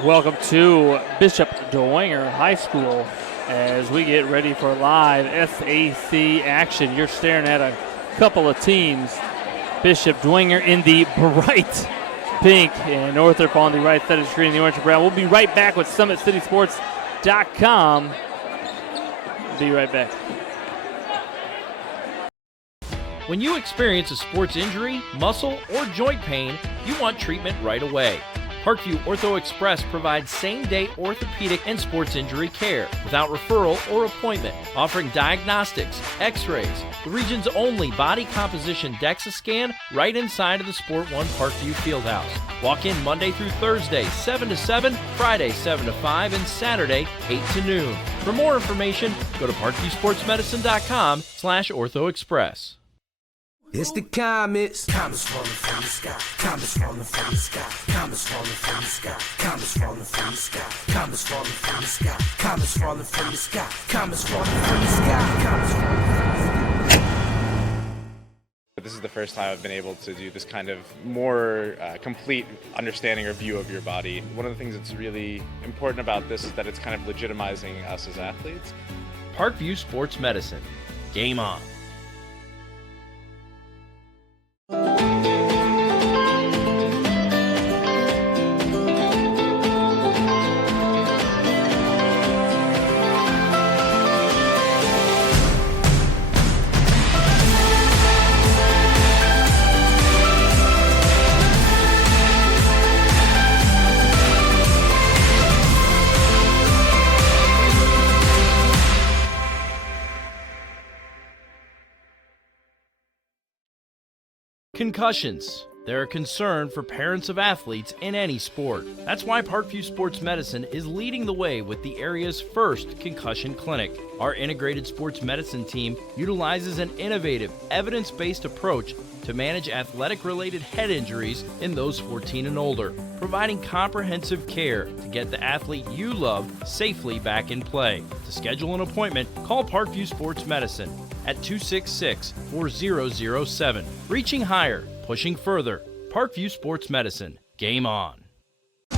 Welcome to Bishop Dwenger High School as we get ready for live SAC action. You're staring at a couple of teams. Bishop Dwenger in the bright pink and Northrop on the right side of the screen in the orange and brown. We'll be right back with SummitCitySports.com. Be right back. When you experience a sports injury, muscle, or joint pain, you want treatment right away. Parkview Ortho Express provides same-day orthopedic and sports injury care without referral or appointment, offering diagnostics, x-rays, the region's only body composition DEXA scan right inside of the Sport One Parkview Fieldhouse. Walk in Monday through Thursday, 7 to 7, Friday, 7 to 5, and Saturday, 8 to noon. For more information, go to parkviewsportsmedicine.com/orthoexpress. It's the comets. Comets falling from the sky. Comets falling from the sky. Comets falling from the sky. Comets falling from the sky. Comets falling from the sky. Comets falling from the sky. Comets falling from the sky. Comets falling from the sky. This is the first time I've been able to do this kind of more complete understanding or view of your body. One of the things that's really important about this is that it's kind of legitimizing us as athletes. Parkview Sports Medicine. Game on. Concussions. They're a concern for parents of athletes in any sport. That's why Parkview Sports Medicine is leading the way with the area's first Concussion Clinic. Our integrated sports medicine team utilizes an innovative, evidence-based approach to manage athletic-related head injuries in those 14 and older, providing comprehensive care to get the athlete you love safely back in play. To schedule an appointment, call Parkview Sports Medicine at 266-4007. Reaching higher, pushing further. Parkview Sports Medicine. Game on.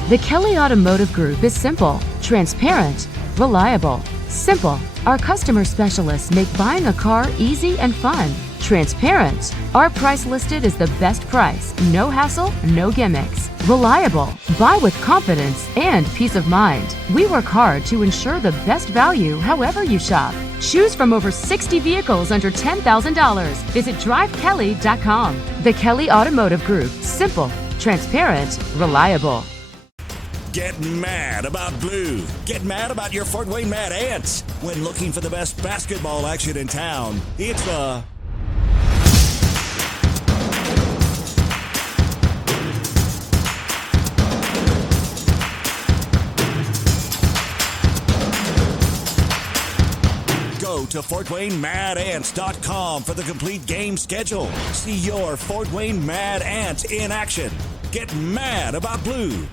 The Kelly Automotive Group is simple, transparent, reliable. Simple. Our customer specialists make buying a car easy and fun. Transparent. Our price listed is the best price. No hassle, no gimmicks. Reliable. Buy with confidence and peace of mind. We work hard to ensure the best value however you shop. Choose from over 60 vehicles under $10,000. Visit drivekelly.com. The Kelly Automotive Group. Simple, transparent, reliable. Get mad about blue. Get mad about your Fort Wayne Mad Ants. When looking for the best basketball action in town, it's Go to FortWayneMadAnts.com for the complete game schedule. See your Fort Wayne Mad Ants in action. Get mad about blue.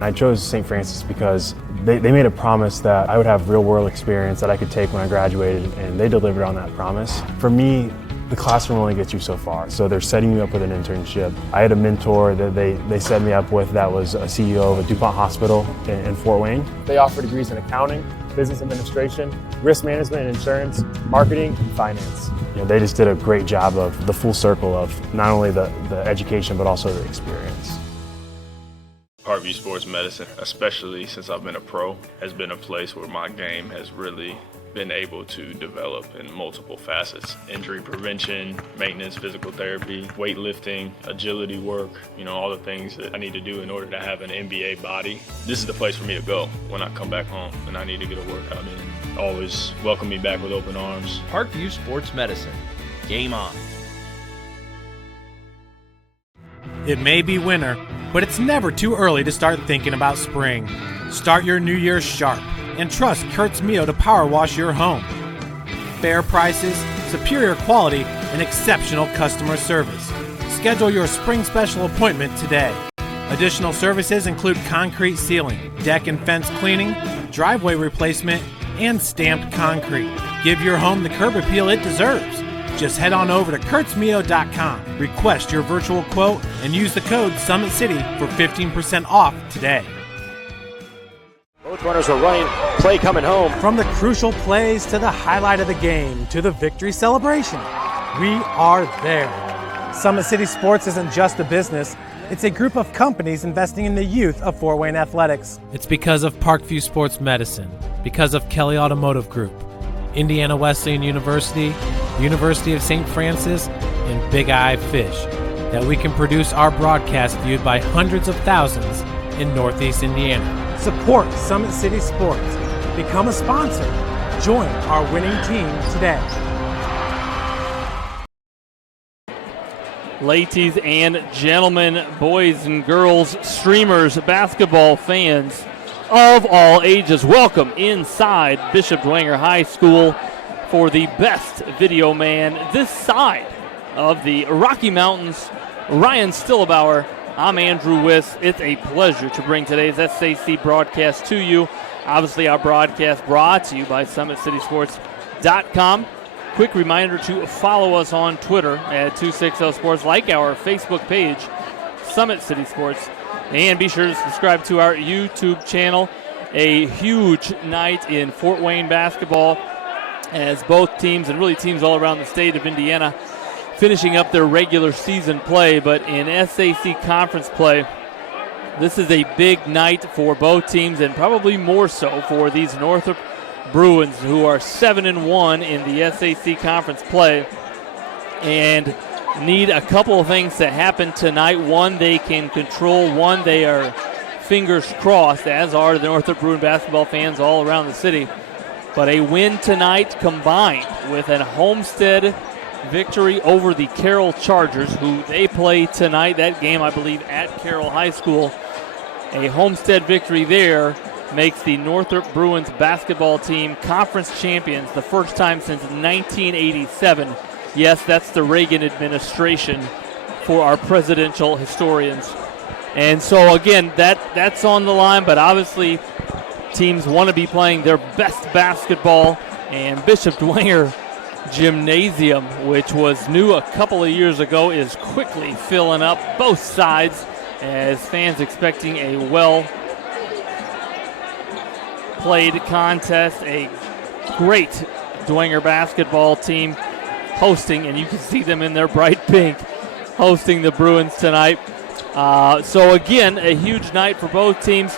I chose St. Francis because they made a promise that I would have real-world experience that I could take when I graduated, and they delivered on that promise. For me, the classroom only gets you so far, so they're setting you up with an internship. I had a mentor that they set me up with that was a CEO of a DuPont hospital in Fort Wayne. They offer degrees in accounting, business administration, risk management and insurance, marketing, and finance. They just did a great job of the full circle of not only the education but also the experience. Parkview Sports Medicine, especially since I've been a pro, has been a place where my game has really been able to develop in multiple facets. Injury prevention, maintenance, physical therapy, weightlifting, agility work, all the things that I need to do in order to have an NBA body. This is the place for me to go when I come back home and I need to get a workout in. Always welcome me back with open arms. Parkview Sports Medicine. Game on. It may be winter, but it's never too early to start thinking about spring. Start your new year sharp and trust KurtzMeo to power wash your home. Fair prices, superior quality, and exceptional customer service. Schedule your spring special appointment today. Additional services include concrete sealing, deck and fence cleaning, driveway replacement, and stamped concrete. Give your home the curb appeal it deserves. Just head on over to KurtzMeo.com, request your virtual quote, and use the code SummitCity for 15% off today. Both runners are running, play coming home. From the crucial plays to the highlight of the game to the victory celebration, we are there. Summit City Sports isn't just a business, it's a group of companies investing in the youth of Fort Wayne athletics. It's because of Parkview Sports Medicine, because of Kelly Automotive Group, Indiana Wesleyan University, University of St. Francis, and Big Eye Fish, that we can produce our broadcast viewed by hundreds of thousands in Northeast Indiana. Support Summit City Sports. Become a sponsor. Join our winning team today. Ladies and gentlemen, boys and girls, streamers, basketball fans of all ages, welcome inside Bishop Dwenger High School for the best video man this side of the Rocky Mountains. Ryan Stillebauer, I'm Andrew Wiss. It's a pleasure to bring today's SAC broadcast to you. Obviously, our broadcast brought to you by SummitCitySports.com. Quick reminder to follow us on Twitter at 260 Sports, like our Facebook page, Summit City Sports, and be sure to subscribe to our YouTube channel. A huge night in Fort Wayne basketball as both teams, and really teams all around the state of Indiana, finishing up their regular season play. But in SAC conference play, this is a big night for both teams, and probably more so for these Northrop Bruins, who are 7-1 in the SAC conference play and need a couple of things to happen tonight. One, they can control. One, they are fingers crossed, as are the Northrop Bruin basketball fans all around the city. But a win tonight combined with a Homestead victory over the Carroll Chargers, who they play tonight. That game, I believe, at Carroll High School. A Homestead victory there makes the Northrop Bruins basketball team conference champions the first time since 1987. Yes, that's the Reagan administration for our presidential historians. And so, again, that's on the line, but obviously teams want to be playing their best basketball, and Bishop Dwenger Gymnasium, which was new a couple of years ago, is quickly filling up both sides as fans expecting a well-played contest. A great Dwenger basketball team hosting, and you can see them in their bright pink, hosting the Bruins tonight. So again, a huge night for both teams.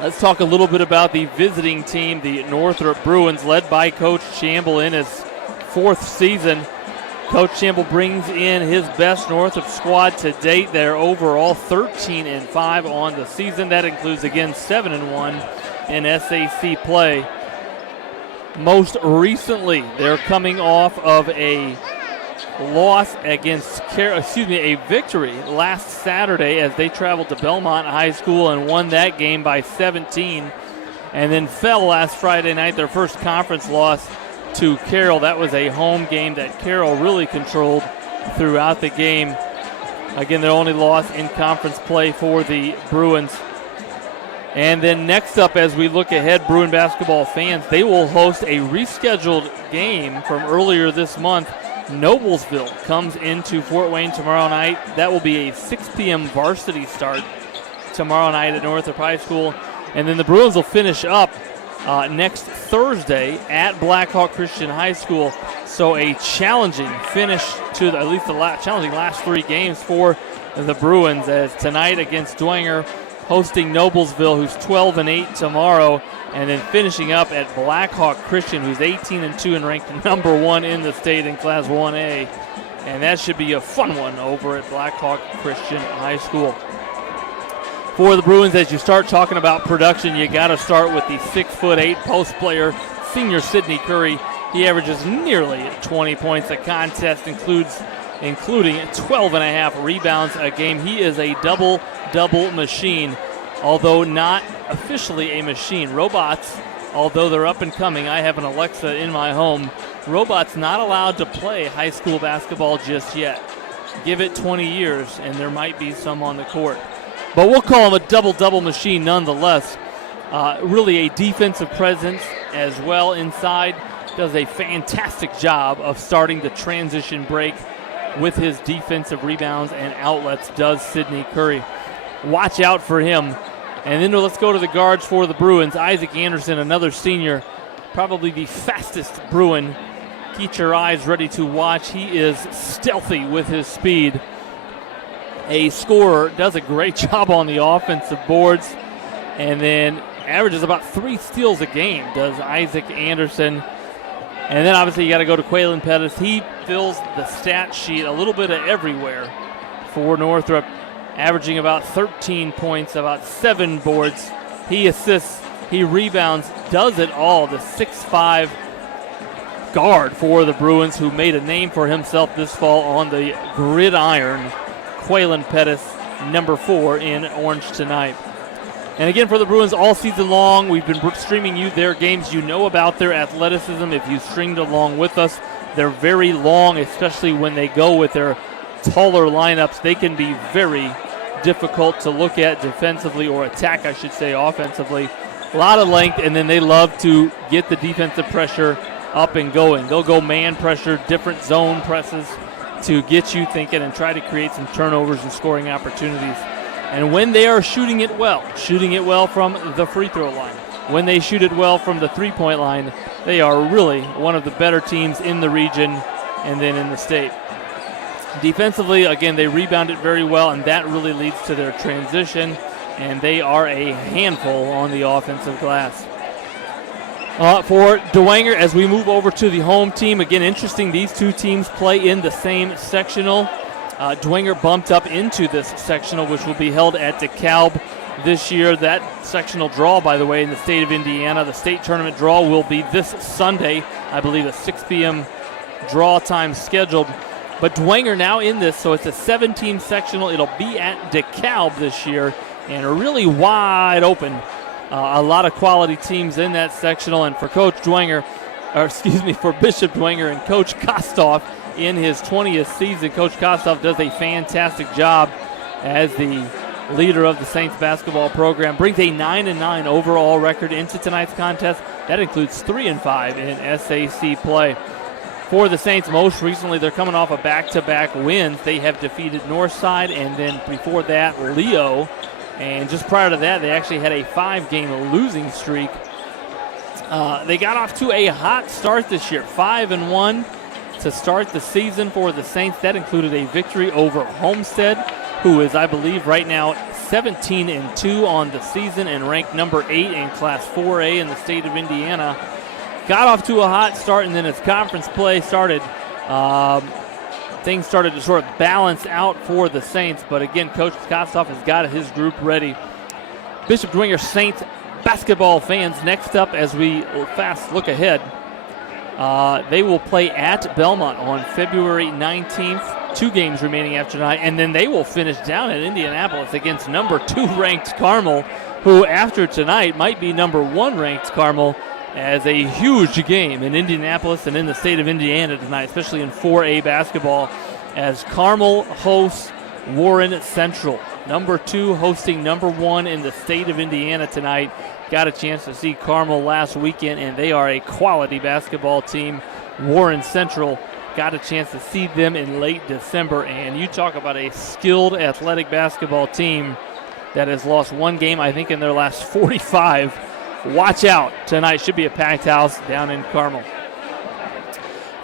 Let's talk a little bit about the visiting team, the Northrop Bruins, led by Coach Chamble in his fourth season. Coach Chamble brings in his best Northrop squad to date. They're overall 13-5 on the season. That includes, again, 7-1 in SAC play. Most recently, they're coming off of a loss against a victory last Saturday as they traveled to Belmont High School and won that game by 17, and then fell last Friday night, their first conference loss to Carroll. That was a home game that Carroll really controlled throughout the game. Again, their only loss in conference play for the Bruins. And then next up, as we look ahead, Bruin basketball fans, they will host a rescheduled game from earlier this month. Noblesville comes into Fort Wayne tomorrow night. That will be a 6 p.m. varsity start tomorrow night at Northrop High School. And then the Bruins will finish up next Thursday at Blackhawk Christian High School. So a challenging finish to at least the challenging last three games for the Bruins, as tonight against Dwenger, hosting Noblesville, who's 12-8 tomorrow, and then finishing up at Blackhawk Christian, who's 18-2 and ranked number 1 in the state in Class 1A. And that should be a fun one over at Blackhawk Christian High School. For the Bruins, as you start talking about production, you got to start with the 6'8" post player, senior Sidney Curry. He averages nearly 20 points a contest, including 12.5 rebounds a game. He is a double-double machine, although not officially a machine. Robots, although they're up and coming, I have an Alexa in my home. Robots not allowed to play high school basketball just yet. Give it 20 years, and there might be some on the court. But we'll call him a double-double machine nonetheless. Really a defensive presence as well inside. does a fantastic job of starting the transition break with his defensive rebounds and outlets, does Sidney Curry. Watch out for him. And then let's go to the guards for the Bruins. Isaac Anderson, another senior, probably the fastest Bruin. Keep your eyes ready to watch. He is stealthy with his speed. A scorer, does a great job on the offensive boards, and then averages about 3 steals a game, does Isaac Anderson. And then obviously you got to go to Quaylen Pettis. He fills the stat sheet a little bit of everywhere for Northrop, averaging about 13 points, about 7 boards. He assists, he rebounds, does it all. The 6'5" guard for the Bruins, who made a name for himself this fall on the gridiron. Quaylen Pettis, number 4 in orange tonight. And again, for the Bruins all season long, we've been streaming you their games. You know about their athleticism if you stringed along with us. They're very long, especially when they go with their taller lineups. They can be very difficult to look at defensively, or attack, I should say, offensively. A lot of length, and then they love to get the defensive pressure up and going. They'll go man pressure, different zone presses to get you thinking and try to create some turnovers and scoring opportunities. And when they are shooting it well from the free throw line, when they shoot it well from the three-point line, they are really one of the better teams in the region and then in the state. Defensively, again, they rebound it very well, and that really leads to their transition, and they are a handful on the offensive glass. For Dwenger, as we move over to the home team, again, interesting, these two teams play in the same sectional. Dwenger bumped up into this sectional, which will be held at DeKalb this year. That sectional draw, by the way, in the state of Indiana, the state tournament draw will be this Sunday, I believe, a 6 p.m. draw time scheduled. But Dwenger now in this, so it's a 7-team sectional. It'll be at DeKalb this year, and really wide open. A lot of quality teams in that sectional, and for Coach Dwenger, for Bishop Dwenger and Coach Kostoff in his 20th season, Coach Kostoff does a fantastic job as the leader of the Saints basketball program. Brings a 9-9 overall record into tonight's contest. That includes 3-5 in SAC play. For the Saints, most recently, they're coming off a back-to-back wins. They have defeated Northside, and then before that, Leo. And just prior to that, they actually had a 5-game losing streak. They got off to a hot start this year, 5-1 to start the season for the Saints. That included a victory over Homestead, who is, I believe, right now 17-2 on the season and ranked number 8 in Class 4A in the state of Indiana. Got off to a hot start, and then as conference play started, things started to sort of balance out for the Saints. But again, Coach Kostoff has got his group ready. Bishop Dwenger Saints basketball fans, next up as we fast look ahead, they will play at Belmont on February 19th. 2 games remaining after tonight, and then they will finish down in Indianapolis against number 2 ranked Carmel, who after tonight might be number 1 ranked Carmel, as a huge game in Indianapolis and in the state of Indiana tonight, especially in 4A basketball, as Carmel hosts Warren Central. Number 2 hosting number 1 in the state of Indiana tonight. Got a chance to see Carmel last weekend, and they are a quality basketball team. Warren Central, got a chance to see them in late December, and you talk about a skilled athletic basketball team that has lost 1 game, I think, in their last 45. Watch out. Tonight should be a packed house down in Carmel.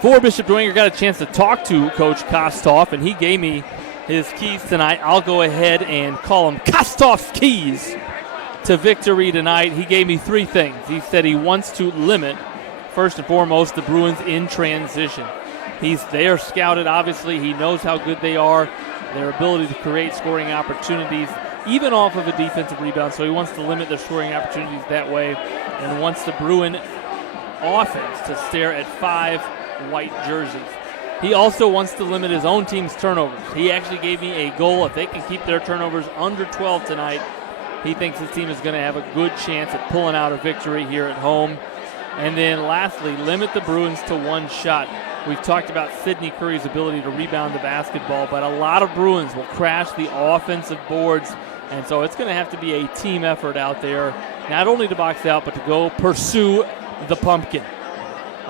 For Bishop Dwenger, got a chance to talk to Coach Kostoff, and he gave me his keys tonight. I'll go ahead and call them Kostoff's keys to victory tonight. He gave me 3 things. He said he wants to limit, first and foremost, the Bruins in transition. They are scouted, obviously. He knows how good they are, their ability to create scoring opportunities, even off of a defensive rebound. So he wants to limit their scoring opportunities that way, and wants the Bruin offense to stare at 5 white jerseys. He also wants to limit his own team's turnovers. He actually gave me a goal. If they can keep their turnovers under 12 tonight, he thinks his team is going to have a good chance at pulling out a victory here at home. And then lastly, limit the Bruins to 1 shot. We've talked about Sidney Curry's ability to rebound the basketball, but a lot of Bruins will crash the offensive boards, and so it's going to have to be a team effort out there, not only to box out, but to go pursue the pumpkin.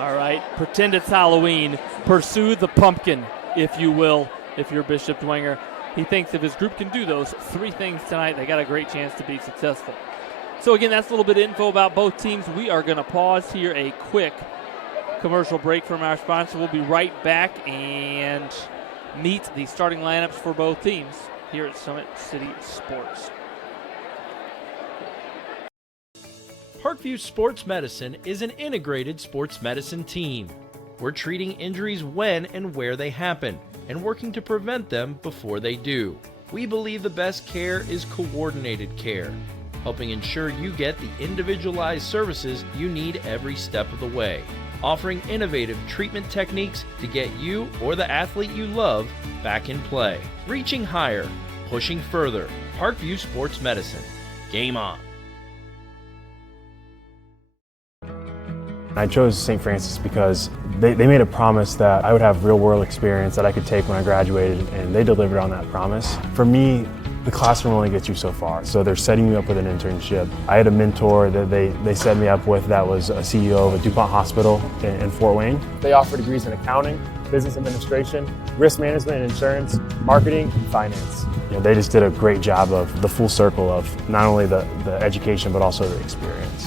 All right, pretend it's Halloween. Pursue the pumpkin, if you will, if you're Bishop Dwenger. He thinks if his group can do those 3 things tonight, they got a great chance to be successful. So again, that's a little bit of info about both teams. We are going to pause here a quick commercial break from our sponsor. We'll be right back and meet the starting lineups for both teams here at Summit City Sports. Parkview Sports Medicine is an integrated sports medicine team. We're treating injuries when and where they happen and working to prevent them before they do. We believe the best care is coordinated care, helping ensure you get the individualized services you need every step of the way, offering innovative treatment techniques to get you or the athlete you love back in play. Reaching higher, pushing further. Parkview Sports Medicine. Game on. I chose St. Francis because they made a promise that I would have real-world experience that I could take when I graduated, and they delivered on that promise. For me, the classroom only gets you so far, so they're setting me up with an internship. I had a mentor that they set me up with that was a CEO of a DuPont hospital in Fort Wayne. They offer degrees in accounting, business administration, risk management and insurance, marketing, and finance. You know, they just did a great job of the full circle of not only the education but also the experience.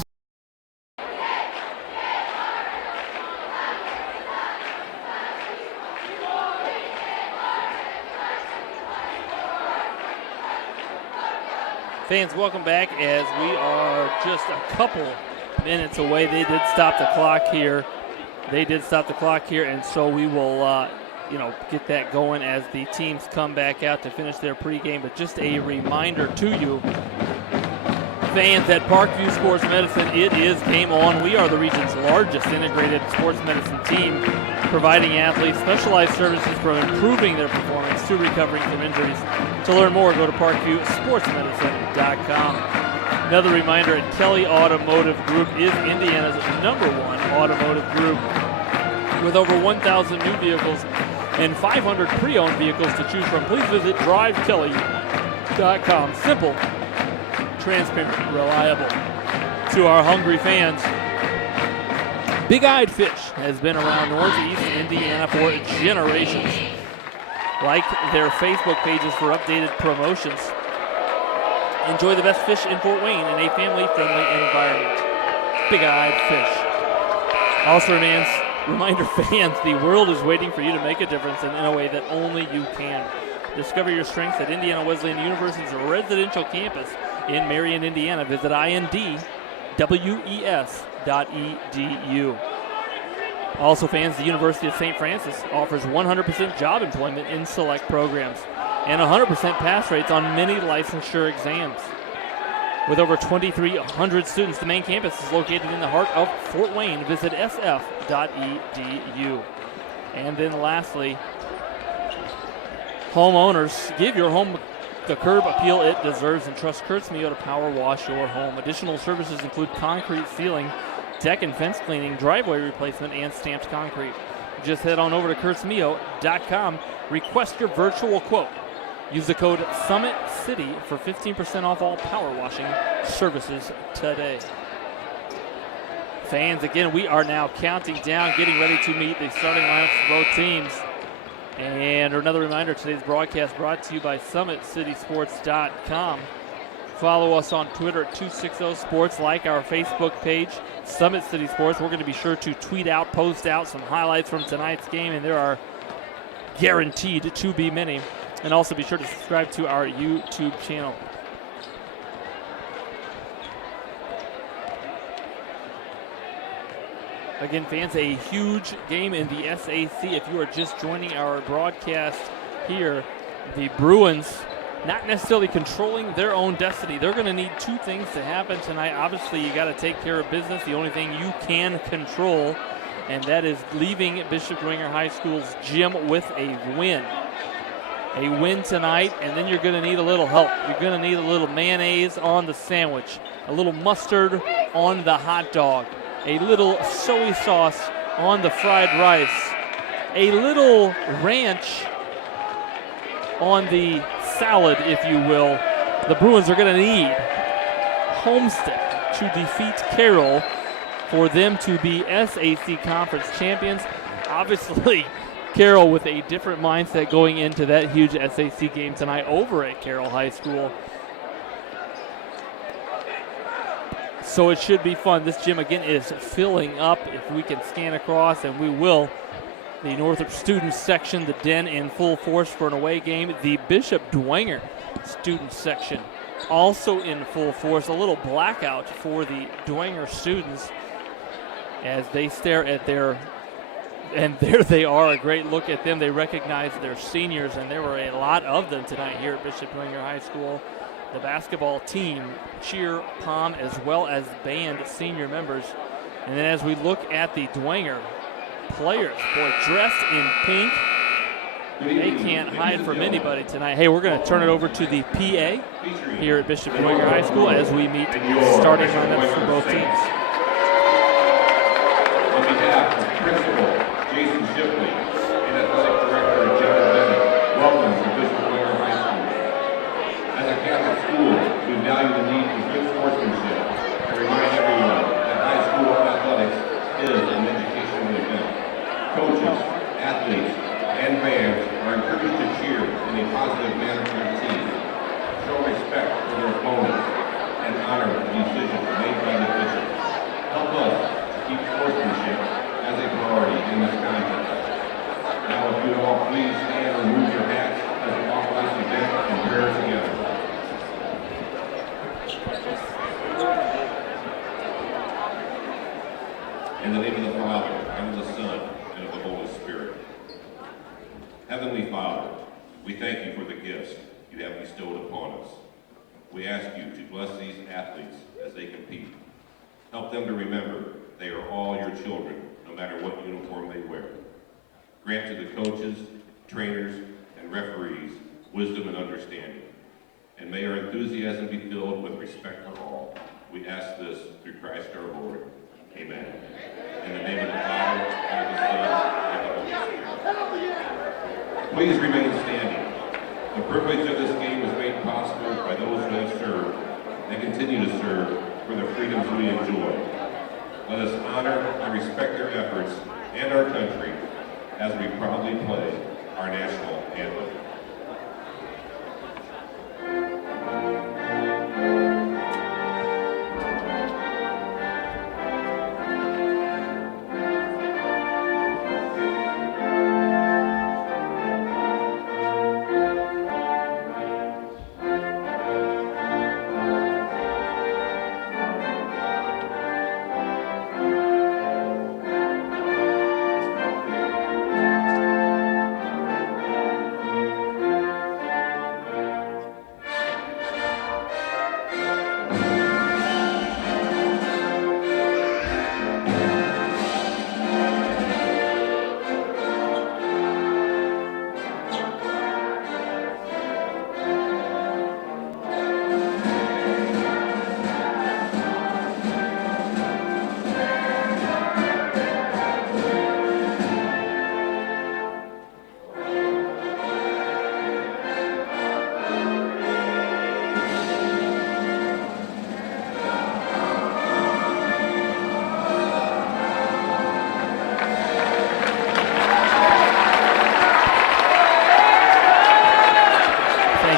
Fans, welcome back as we are just a couple minutes away. They did stop the clock here. And so we will, get that going as the teams come back out to finish their pregame. But just a reminder to you, fans, at Parkview Sports Medicine, it is game on. We are the region's largest integrated sports medicine team, providing athletes specialized services from improving their performance to recovering from injuries. To learn more, go to ParkviewSportsMedicine.com. Another reminder, at Kelly Automotive Group is Indiana's #1 automotive group with over 1,000 new vehicles and 500 pre-owned vehicles to choose from. Please visit drivekelly.com. Simple, transparent, reliable. To our hungry fans, Big-Eyed Fish has been around Northeast Indiana for generations. Like their Facebook pages for updated promotions. Enjoy the best fish in Fort Wayne in a family-friendly environment. Big-Eyed Fish. Also, reminder fans, the world is waiting for you to make a difference in a way that only you can. Discover your strengths at Indiana Wesleyan University's residential campus in Marion, Indiana. Visit indwes.edu. Also, fans, the University of St. Francis offers 100% job employment in select programs and 100% pass rates on many licensure exams. With over 2,300 students, the main campus is located in the heart of Fort Wayne. Visit sf.edu. And then lastly, homeowners, give your home the curb appeal it deserves and trust KurtzMeo to power wash your home. Additional services include concrete ceiling, deck and fence cleaning, driveway replacement, and stamped concrete. Just head on over to KurtzMeo.com. Request your virtual quote. Use the code SummitCity for 15% off all power washing services today. Fans, again, we are now counting down, getting ready to meet the starting lineups for both teams. And another reminder, today's broadcast brought to you by SummitCitySports.com. Follow us on Twitter at 260sports. Like our Facebook page, Summit City Sports. We're going to be sure to tweet out, post out some highlights from tonight's game, and there are guaranteed to be many. And also be sure to subscribe to our YouTube channel. Again, fans, a huge game in the SAC. If you are just joining our broadcast here, the Bruins not necessarily controlling their own destiny. They're going to need 2 things to happen tonight. Obviously, you got to take care of business. The only thing you can control, and that is leaving Bishop Dwenger High School's gym with a win. A win tonight, and then you're going to need a little help. You're going to need a little mayonnaise on the sandwich, a little mustard on the hot dog, a little soy sauce on the fried rice, a little ranch on the salad, if you will. The Bruins are going to need Homestead to defeat Carroll for them to be SAC Conference champions. Obviously, Carroll with a different mindset going into that huge SAC game tonight over at Carroll High School. So it should be fun. This gym, again, is filling up. If we can scan across, and we will, the Northrop student section, the Den in full force for an away game. The Bishop Dwenger student section also in full force. A little blackout for the Dwenger students as they stare at their, and there they are, a great look at them. They recognize their seniors, and there were a lot of them tonight here at Bishop Dwenger High School. The basketball team, cheer, pom, as well as band senior members. And then as we look at the Dwenger players, boy, dressed in pink, they can't hide from anybody tonight. Hey, we're going to turn it over to the PA here at Bishop Dwenger High School as we meet starting lineups for both teams. On behalf of Principal Jason Shipley and Athletic Director Jenna Bennett, welcome to Bishop Dwenger High School. As a Catholic school, we value the need for good sportsmanship and remind everyone that high school athletics is an educational event. Coaches, athletes, and fans are encouraged to cheer in a positive manner for their team, show respect for their opponents, and honor the decisions made by the officials. Help us keep sportsmanship as a priority in this contest. Now, if you would all please stand and remove your hats as we offer this event in prayer together. In the name of the Father, and of the Son, and of the Holy Spirit. Heavenly Father, we thank you for the gifts you have bestowed upon us. We ask you to bless these athletes as they compete. Help them to remember they are all your children, no matter what uniform they wear. Grant to the coaches, trainers, and referees wisdom and understanding. And may our enthusiasm be filled with respect for all. We ask this through Christ our Lord. Amen. In the name of the Father, and of the Son, and of the Holy Spirit. Please remain standing. The privilege of this game was made possible by those who have served and continue to serve for the freedoms we enjoy. Let us honor and respect their efforts and our country as we proudly play our national anthem.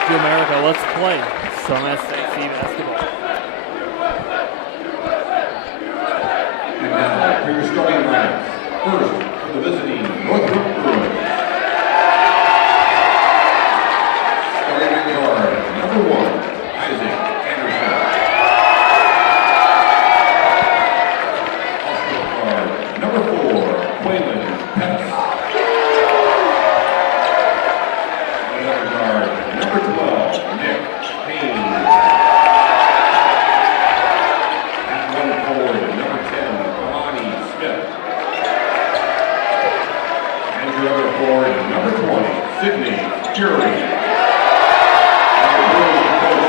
America, let's play some SAC basketball. And now, for your starting lineups. First, for the visiting Northrop Bruins. Starting at guard, number 1, Isaac Anderson. Also at guard, number 4, Quaylen Pettis. Another guard, number 12, Nick Haynes. At one forward, number 10, Mahoney Smith. And your other forward, number 20, Sydney Curie. And the Bruins coach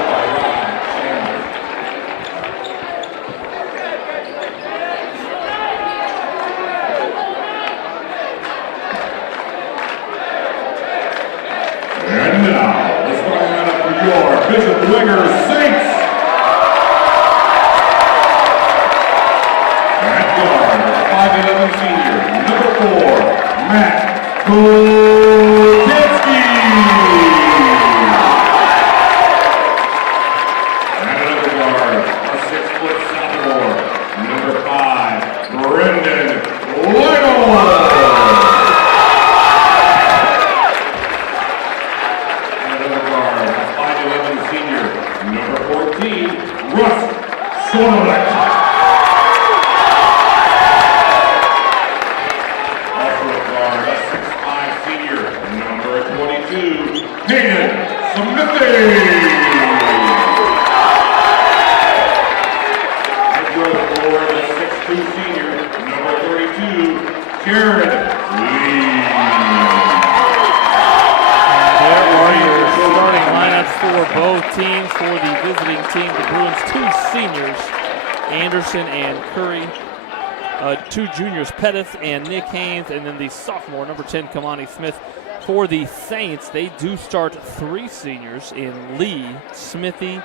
Two juniors, Pettis and Nick Haynes, and then the sophomore, number 10, Kamani Smith. For the Saints, they do start three seniors in Lee, Smithy,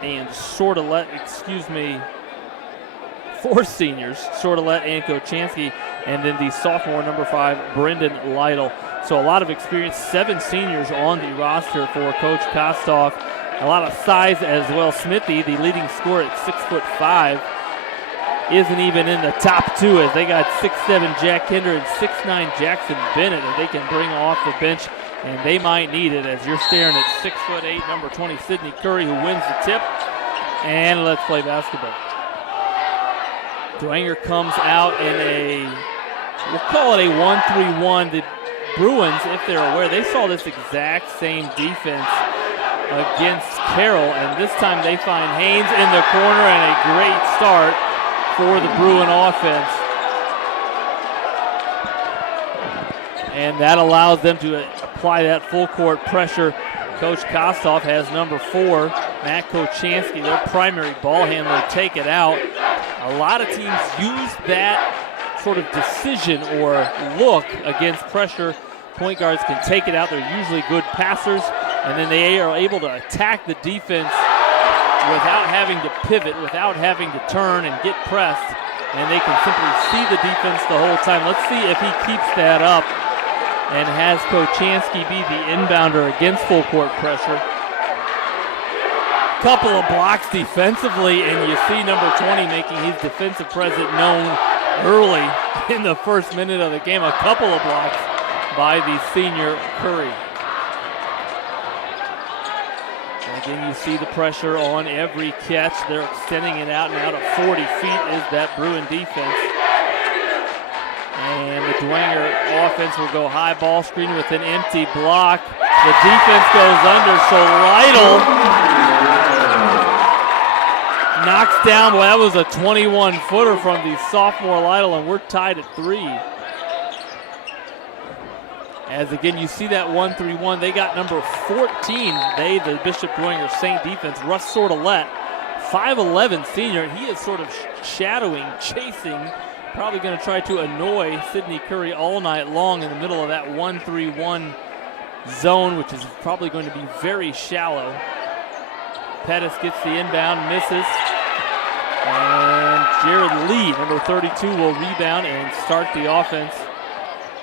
and four seniors, Sordelet and Kochansky, and then the sophomore, number 5, Brendan Lytle. So a lot of experience, 7 seniors on the roster for Coach Kostoff. A lot of size as well. Smithy, the leading scorer at 6'5", isn't even in the top 2 as they got 6'7" Jack Kinder and 6'9" Jackson Bennett that they can bring off the bench, and they might need it as you're staring at 6'8", number 20, Sidney Curry, who wins the tip. And let's play basketball. Dwenger comes out in we'll call it a 1-3-1. The Bruins, if they're aware, they saw this exact same defense against Carroll, and this time they find Haynes in the corner, and a great start for the Bruin offense. And that allows them to apply that full court pressure. Coach Kostoff has number 4, Matt Kochansky, their primary ball handler, take it out. A lot of teams use that sort of decision or look against pressure. Point guards can take it out. They're usually good passers, and then they are able to attack the defense without having to pivot, without having to turn and get pressed, and they can simply see the defense the whole time. Let's see if he keeps that up and has Kochansky be the inbounder against full court pressure. Couple of blocks defensively, and you see number 20 making his defensive presence known early in the first minute of the game. A couple of blocks by the senior Curry. Again, you see the pressure on every catch. They're extending it out now to 40 feet is that Bruin defense. And the Dwenger offense will go high ball screen with an empty block. The defense goes under, so Lytle knocks down. Well, that was a 21-footer from the sophomore Lytle, and we're tied at 3. As again, you see that 1-3-1. They got number 14. The Bishop Dwenger Saint defense, Russ Sordelet, 5'11" senior. He is sort of shadowing, chasing, probably going to try to annoy Sidney Curry all night long in the middle of that 1-3-1 zone, which is probably going to be very shallow. Pettis gets the inbound, misses. And Jared Lee, number 32, will rebound and start the offense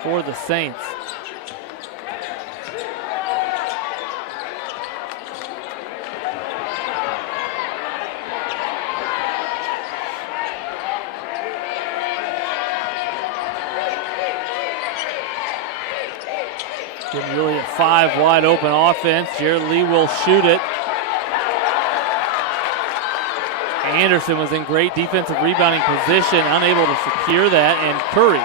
for the Saints. Getting really a 5 wide open offense. Jared Lee will shoot it. Anderson was in great defensive rebounding position, unable to secure that, and Curry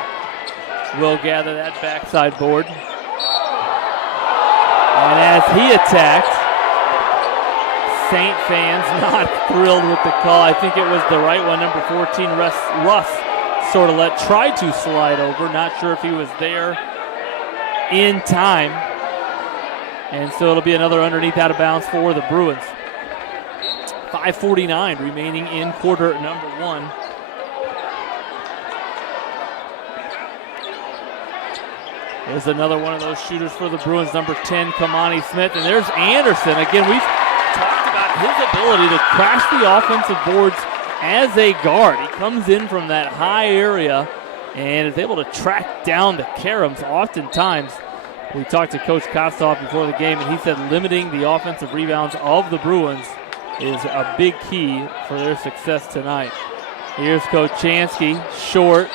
will gather that backside board. And as he attacked, Saint fans not thrilled with the call. I think it was the right one, number 14, Russ Sordelet tried to slide over. Not sure if he was there in time. And so it'll be another underneath out of bounds for the Bruins. 5:49 remaining in quarter number 1. There's another one of those shooters for the Bruins, number 10, Kamani Smith. And there's Anderson. Again, we've talked about his ability to crash the offensive boards as a guard. He comes in from that high area and is able to track down the Karams. Oftentimes, we talked to Coach Kostoff before the game, and he said limiting the offensive rebounds of the Bruins is a big key for their success tonight. Here's Kochansky, short.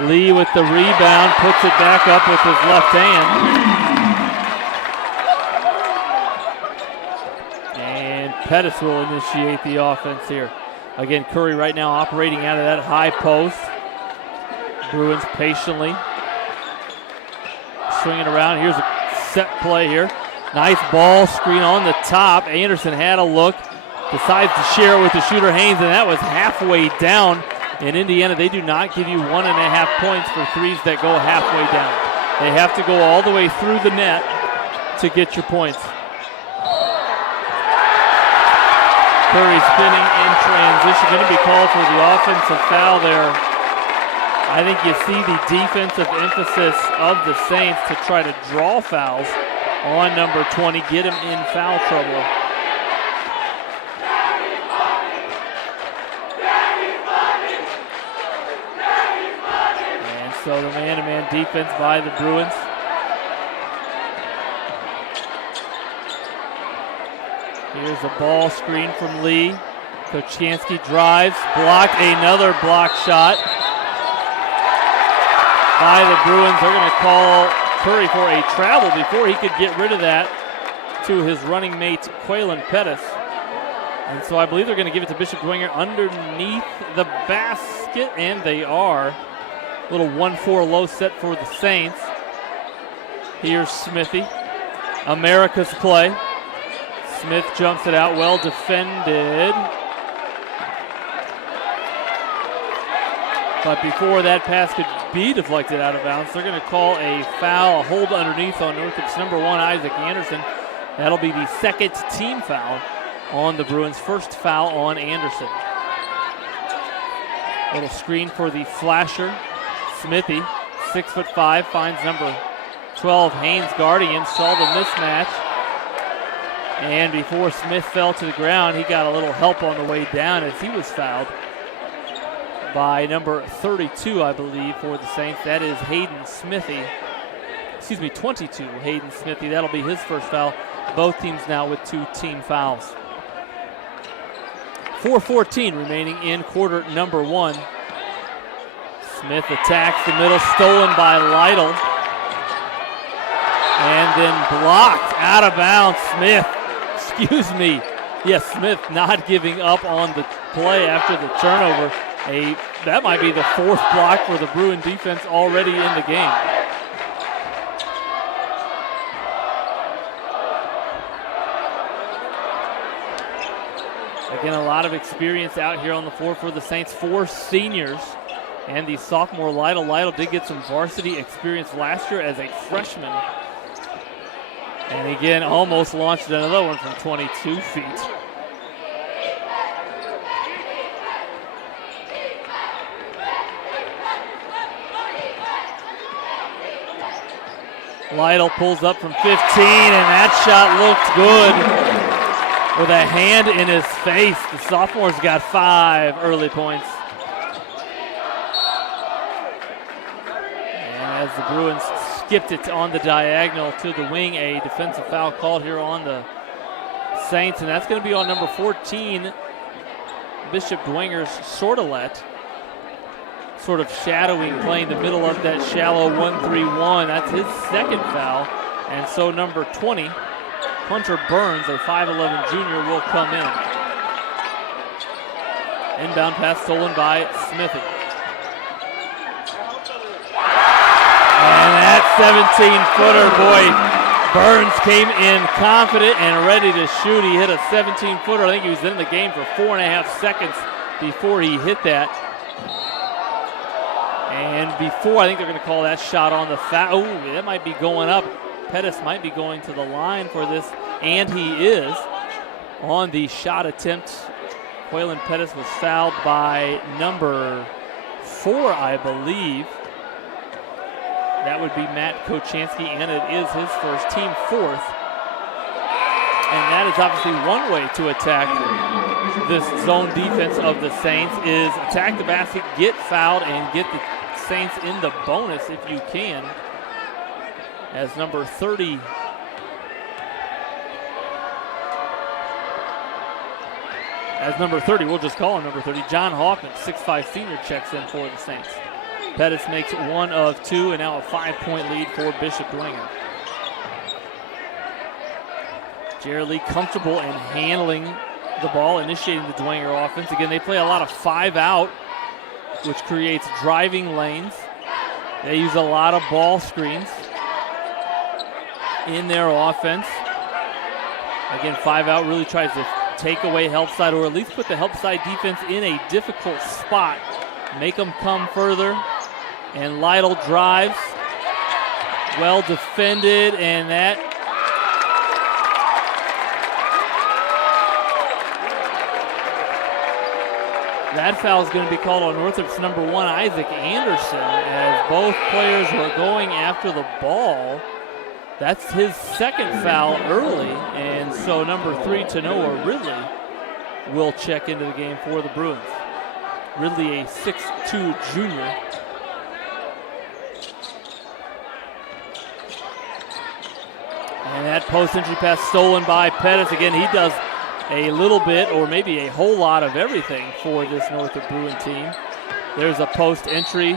Lee with the rebound, puts it back up with his left hand. And Pettis will initiate the offense here. Again, Curry right now operating out of that high post. Bruins patiently swinging around. Here's a set play here. Nice ball screen on the top. Anderson had a look, decides to share it with the shooter Haynes, and that was halfway down. In Indiana, they do not give you 1.5 points for threes that go halfway down. They have to go all the way through the net to get your points. Curry spinning in transition, going to be called for the offensive foul there. I think you see the defensive emphasis of the Saints to try to draw fouls on number 20, get him in foul trouble. And so the man-to-man defense by the Bruins. Here's a ball screen from Lee. Kochansky drives, blocked, another block shot by the Bruins. They're going to call Curry for a travel before he could get rid of that to his running mate, Quaylen Pettis. And so I believe they're going to give it to Bishop Dwenger underneath the basket, and they are. Little 1-4 low set for the Saints. Here's Smithy. America's play. Smith jumps it out, well defended. But before that pass could be deflected out of bounds, they're going to call a foul, a hold underneath on Northrop's number 1, Isaac Anderson. That'll be the second team foul on the Bruins, first foul on Anderson. Little screen for the flasher. Smithy, 6'5", finds number 12, Haynes guarding him, saw the mismatch. And before Smith fell to the ground, he got a little help on the way down as he was fouled by number 32, I believe, for the Saints. That is Hayden Smithy. 22, Hayden Smithy. That'll be his first foul. Both teams now with 2 team fouls. 4:14 remaining in quarter number 1. Smith attacks the middle, stolen by Lytle. And then blocked out of bounds. Smith. Yes, Smith not giving up on the play after the turnover. That might be the 4th block for the Bruin defense already in the game. Again, a lot of experience out here on the floor for the Saints. 4 seniors and the sophomore Lytle. Lytle did get some varsity experience last year as a freshman. And again, almost launched another one from 22 feet. Lytle pulls up from 15, and that shot looked good with a hand in his face. The sophomore's got 5 early points. And as the Bruins skipped it on the diagonal to the wing, a defensive foul called here on the Saints, and that's going to be on number 14, Bishop Dwenger's Sordelet. Sort of shadowing, playing the middle of that shallow 1-3-1. That's his second foul. And so number 20, Hunter Burns, a 5'11 junior, will come in. Inbound pass stolen by Smithy. And that 17-footer, boy, Burns came in confident and ready to shoot. He hit a 17-footer. I think he was in the game for 4.5 seconds before he hit that. And before, I think they're going to call that shot on the foul. Oh, that might be going up. Pettis might be going to the line for this, and he is on the shot attempt. Quaylen Pettis was fouled by number 4, I believe. That would be Matt Kochansky, and it is his first, team 4th. And that is obviously one way to attack this zone defense of the Saints, is attack the basket, get fouled, and get the Saints in the bonus if you can, as number 30 we'll just call him number 30, John Hoffman, 6'5" senior, checks in for the Saints. Pettis makes one of two, and now a 5-point lead for Bishop Dwenger. Jared Lee comfortable in handling the ball, initiating the Dwenger offense. Again, they play a lot of 5-out, which creates driving lanes. They use a lot of ball screens in their offense. Again, 5-out really tries to take away help side, or at least put the help side defense in a difficult spot. Make them come further. And Lytle drives. Well defended, and that foul is going to be called on Northrop's number 1, Isaac Anderson, as both players were going after the ball. That's his second foul early, and so number 3, Tanoa Ridley, will check into the game for the Bruins. Ridley, a 6'2" junior. And that post-entry pass stolen by Pettis. Again, he does a little bit, or maybe a whole lot of everything for this Northrop Bruin team. There's a post-entry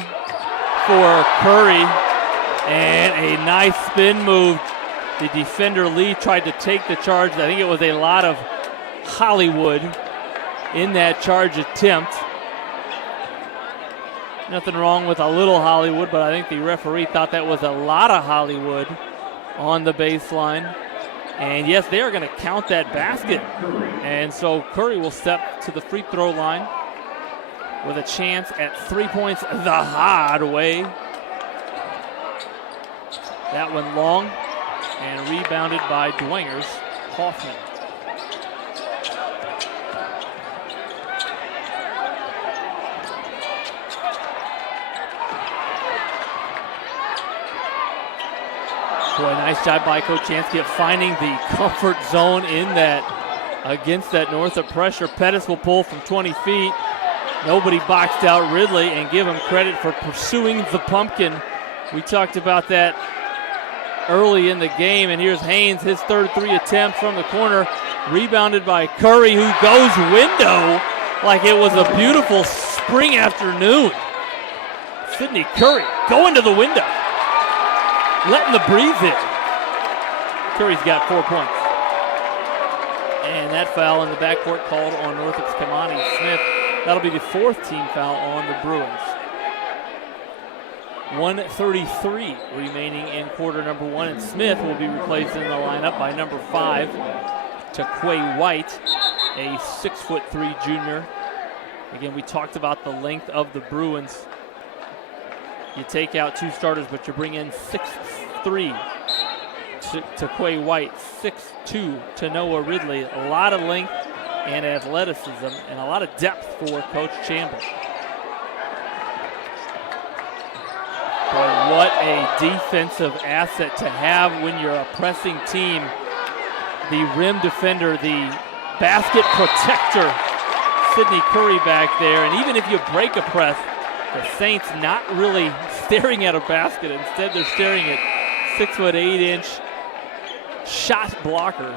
for Curry, and a nice spin move. The defender Lee tried to take the charge. I think it was a lot of Hollywood in that charge attempt. Nothing wrong with a little Hollywood, but I think the referee thought that was a lot of Hollywood on the baseline. And yes, they are going to count that basket. And so Curry will step to the free throw line with a chance at 3 points the hard way. That one long and rebounded by Dwenger's Hoffman. Boy, nice job by Coach Chansky of finding the comfort zone in that, against that Northrop pressure. Pettis will pull from 20 feet. Nobody boxed out Ridley, and give him credit for pursuing the pumpkin. We talked about that early in the game, and here's Haynes, his third 3 attempts from the corner, rebounded by Curry, who goes window like it was a beautiful spring afternoon. Sidney Curry going to the window, letting the breeze in. Curry's got 4 points. And that foul in the backcourt called on Northrop's Kamani Smith. That'll be the 4th team foul on the Bruins. 1:33 remaining in quarter number 1, and Smith will be replaced in the lineup by number 5, Taquay White, a 6'3" junior. Again, we talked about the length of the Bruins. You take out 2 starters, but you bring in 6'3" Taquay White, 6'2" Tanoa Ridley. A lot of length and athleticism and a lot of depth for Coach Chambliss. Boy, what a defensive asset to have when you're a pressing team. The rim defender, the basket protector, Sidney Curry back there. And even if you break a press, the Saints not really staring at a basket. Instead, they're staring at 6'8" shot blocker,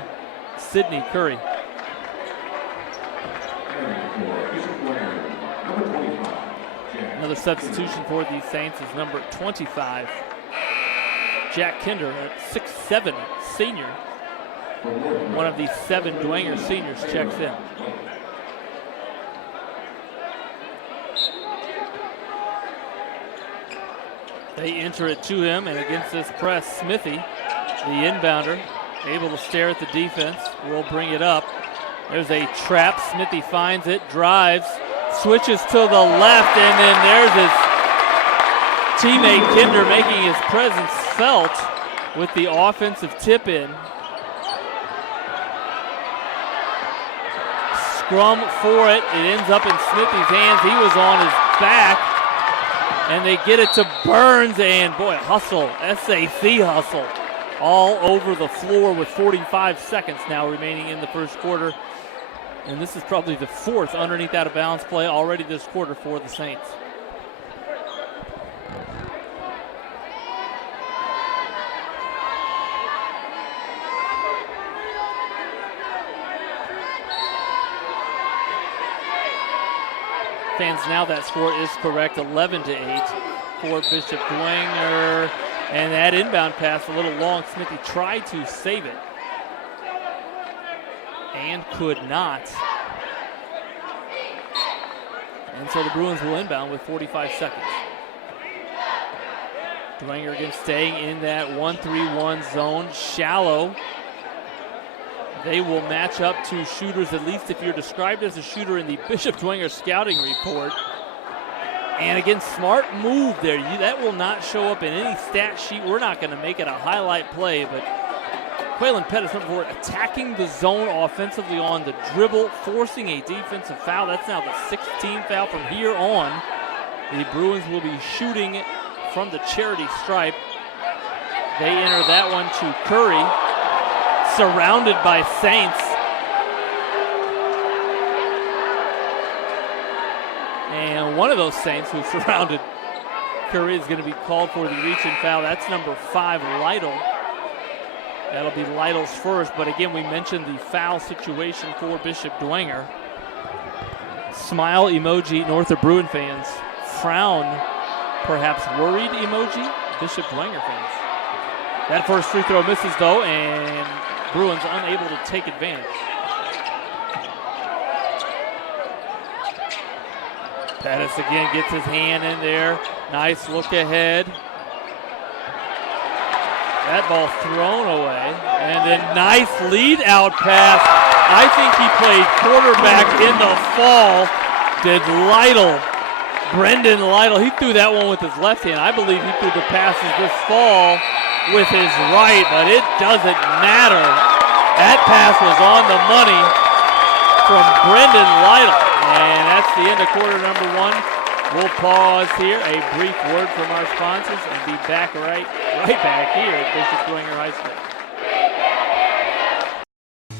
Sidney Curry. Another substitution for the Saints is number 25, Jack Kinder, a 6'7" senior. One of the 7 Dwenger seniors checks in. They enter it to him, and against this press, Smithy, the inbounder, able to stare at the defense, will bring it up. There's a trap. Smithy finds it, drives, switches to the left, and then there's his teammate Kinder making his presence felt with the offensive tip-in. Scrum for it. It ends up in Smithy's hands. He was on his back, and they get it to Burns, and boy, hustle, SAC hustle, all over the floor with 45 seconds now remaining in the first quarter. And this is probably the 4th underneath out of bounds play already this quarter for the Saints. fans, now that score is correct, 11-8 for Bishop Dwenger. And that inbound pass a little long. Smithy tried to save it and could not. And so the Bruins will inbound with 45 seconds. Dwenger again staying in that 1-3-1 zone, shallow. They will match up to shooters, at least if you're described as a shooter in the Bishop Dwenger scouting report. And again, smart move there. That will not show up in any stat sheet. We're not going to make it a highlight play, but Quaylen Pettis, number 4, attacking the zone offensively on the dribble, forcing a defensive foul. That's now the 16th foul from here on. The Bruins will be shooting from the charity stripe. They enter that one to Curry, surrounded by Saints. And one of those Saints who surrounded Curry is going to be called for the reach-in foul. That's number 5, Lytle. That'll be Lytle's first, but again, we mentioned the foul situation for Bishop Dwenger. Smile emoji, Northrop Bruin fans. Frown, perhaps worried emoji, Bishop Dwenger fans. That first free throw misses though, and Bruins unable to take advantage. Pettis again gets his hand in there. Nice look ahead. That ball thrown away. And then nice lead out pass. I think he played quarterback in the fall. Did Lytle. Brendan Lytle. He threw that one with his left hand. I believe he threw the passes this fall with his right, but it doesn't matter. That pass was on the money from Brendan Lytle. And that's the end of quarter number 1. We'll pause here, a brief word from our sponsors, and be back right back here at Bishop Dwenger High School.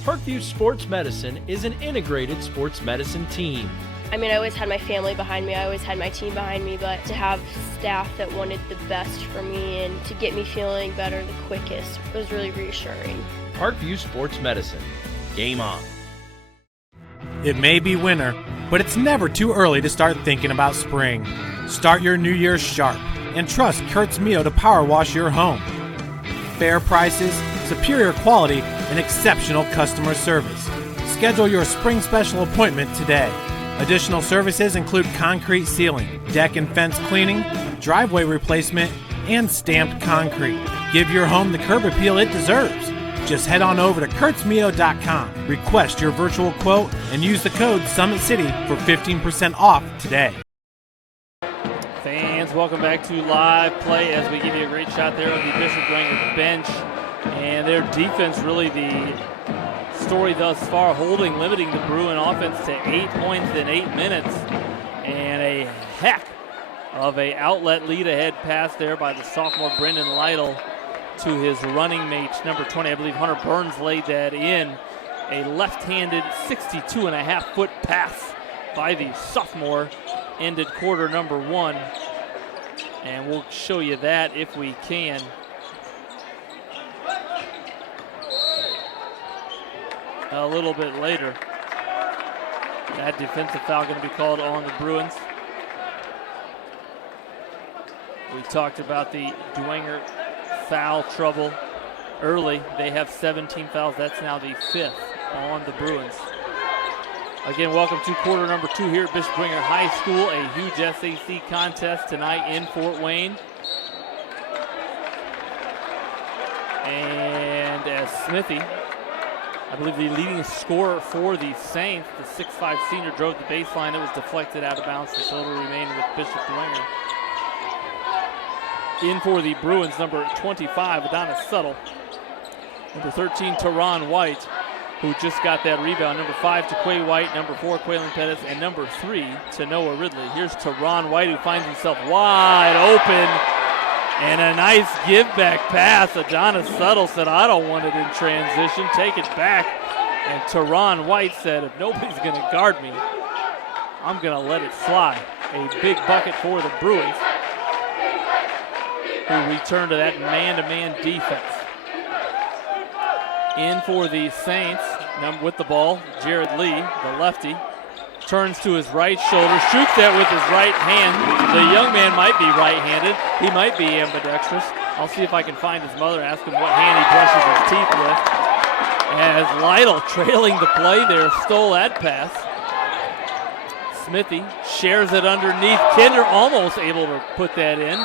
Parkview Sports Medicine is an integrated sports medicine team. I mean, I always had my family behind me, I always had my team behind me, but to have staff that wanted the best for me and to get me feeling better the quickest was really reassuring. Parkview Sports Medicine. Game on. It may be winter, but it's never too early to start thinking about spring. Start your new year sharp and trust KurtzMeo to power wash your home. Fair prices, superior quality, and exceptional customer service. Schedule your spring special appointment today. Additional services include concrete sealing, deck and fence cleaning, driveway replacement, and stamped concrete. Give your home the curb appeal it deserves. Just head on over to KurtzMeo.com, request your virtual quote, and use the code SummitCity for 15% off today. Fans, welcome back to live play as we give you a great shot there of the Bishop Dwenger bench. And their defense really the story thus far, limiting the Bruin offense to 8 points in 8 minutes. And a heck of a outlet lead ahead pass there by the sophomore Brendan Lytle to his running mate, number 20. I believe Hunter Burns laid that in. A left-handed 62.5-foot pass by the sophomore ended quarter number 1. And we'll show you that if we can. A little bit later. That defensive foul going to be called on the Bruins. We talked about the Dwenger foul trouble early. They have 17 fouls. That's now the 5th on the Bruins. Again, welcome to quarter number 2 here at Bishop Dwenger High School. A huge SAC contest tonight in Fort Wayne. And as Smithy, I believe the leading scorer for the Saints, the 6'5 senior, drove the baseline. It was deflected out of bounds, so it'll remain with Bishop Dwenger. In for the Bruins, number 25, Adonis Suttle. Number 13, Teron White, who just got that rebound. Number 5, Taquay White. Number 4, Quaylen Pettis. And number 3, to Noah Ridley. Here's Teron White, who finds himself wide open. And a nice give-back pass. Adonis Suttle said, I don't want it in transition. Take it back. And Teron White said, if nobody's going to guard me, I'm going to let it fly. A big bucket for the Bruins, who return to that man-to-man defense. In for the Saints, with the ball, Jared Lee, the lefty. turns to his right shoulder, shoots that with his right hand. The young man might be right-handed. He might be ambidextrous. I'll see if I can find his mother, ask him what hand he brushes his teeth with. As Lytle, trailing the play there, stole that pass. Smithy shares it underneath. Kinder almost able to put that in.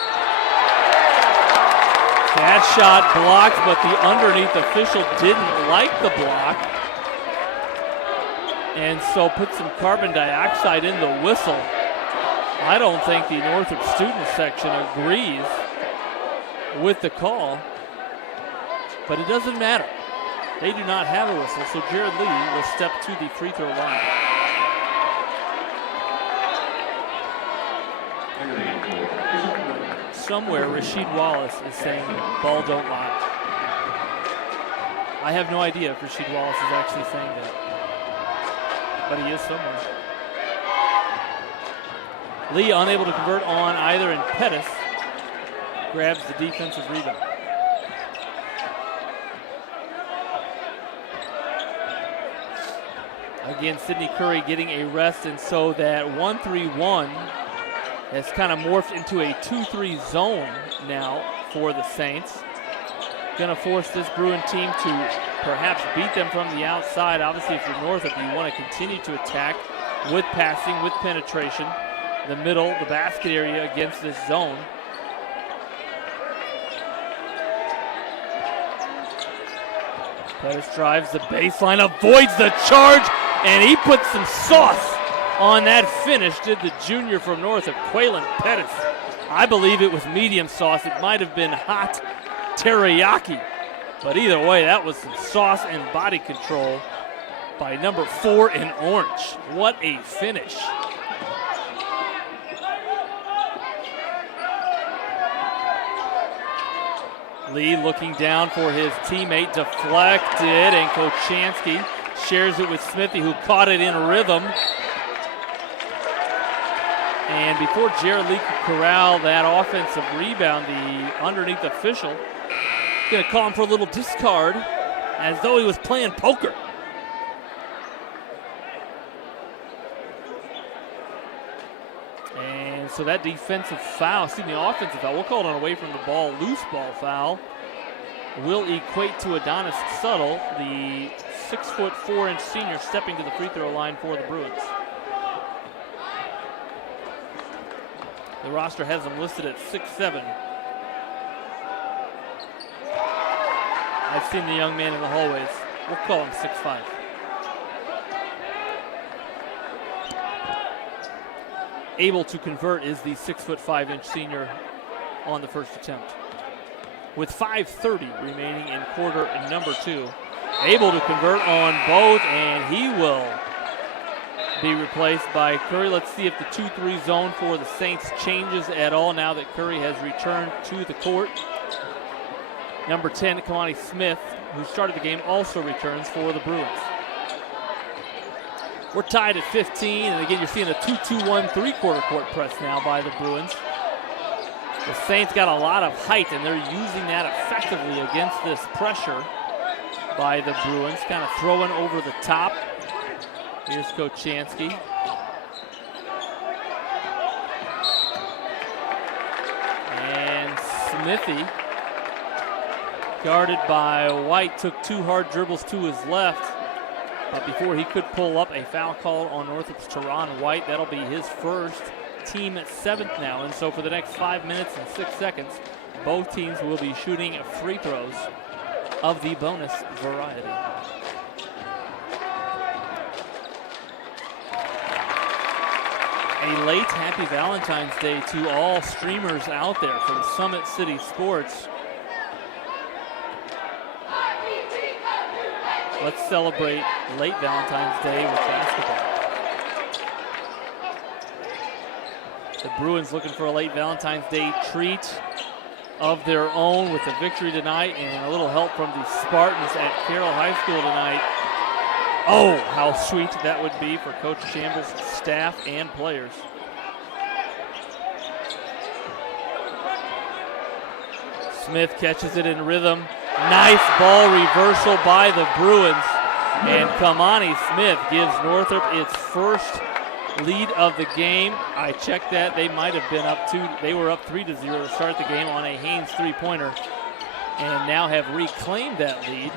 That shot blocked, but the underneath official didn't like the block. And so put some carbon dioxide in the whistle. I don't think the Northrop student section agrees with the call, but it doesn't matter. They do not have a whistle, so Jared Lee will step to the free throw line. Somewhere Rasheed Wallace is saying, ball don't lie. I have no idea if Rasheed Wallace is actually saying that, but he is somewhere. Lee unable to convert on either, and Pettis grabs the defensive rebound. Again, Sidney Curry getting a rest, and so that 1-3-1 has kind of morphed into a 2-3 zone now for the Saints. Going to force this Bruin team to perhaps beat them from the outside. Obviously, if you're Northrop, you want to continue to attack with passing, with penetration. The middle, the basket area against this zone. Pettis drives the baseline, avoids the charge, and he puts some sauce on that finish, did the junior from Northrop, Quaylen Pettis. I believe it was medium sauce. It might have been hot teriyaki. But either way, that was some sauce and body control by number 4 in orange. What a finish. Lee looking down for his teammate, deflected, and Kochanski shares it with Smithy, who caught it in rhythm. And before Jared Lee could corral that offensive rebound, the underneath official going to call him for a little discard, as though he was playing poker. And so that defensive foul, offensive foul, we'll call it an away from the ball, loose ball foul, will equate to Adonis Suttle, the 6'4" senior, stepping to the free throw line for the Bruins. The roster has him listed at 6'7". I've seen the young man in the hallways. We'll call him 6'5". Able to convert is the 6'5" senior on the first attempt. With 5:30 remaining in quarter number 2. Able to convert on both, and he will be replaced by Curry. Let's see if the 2-3 zone for the Saints changes at all now that Curry has returned to the court. Number 10, Kamani Smith, who started the game, also returns for the Bruins. We're tied at 15, and again, you're seeing a 2-2-1 three-quarter court press now by the Bruins. The Saints got a lot of height, and they're using that effectively against this pressure by the Bruins, kind of throwing over the top. Here's Kochanski. And Smithy, guarded by White, took 2 hard dribbles to his left. But before he could pull up, a foul call on Northrop's Teron White. That'll be his first, team 7th now. And so for the next 5 minutes and 6 seconds, both teams will be shooting free throws of the bonus variety. A late happy Valentine's Day to all streamers out there from Summit City Sports. Let's celebrate late Valentine's Day with basketball. The Bruins looking for a late Valentine's Day treat of their own with a victory tonight and a little help from the Spartans at Carroll High School tonight. Oh, how sweet that would be for Coach Chambers' staff and players. Smith catches it in rhythm. Nice ball reversal by the Bruins. And Kamani Smith gives Northrop its first lead of the game. I checked that. They might have been up 2. They were up 3-0 to start the game on a Haynes three-pointer and now have reclaimed that lead.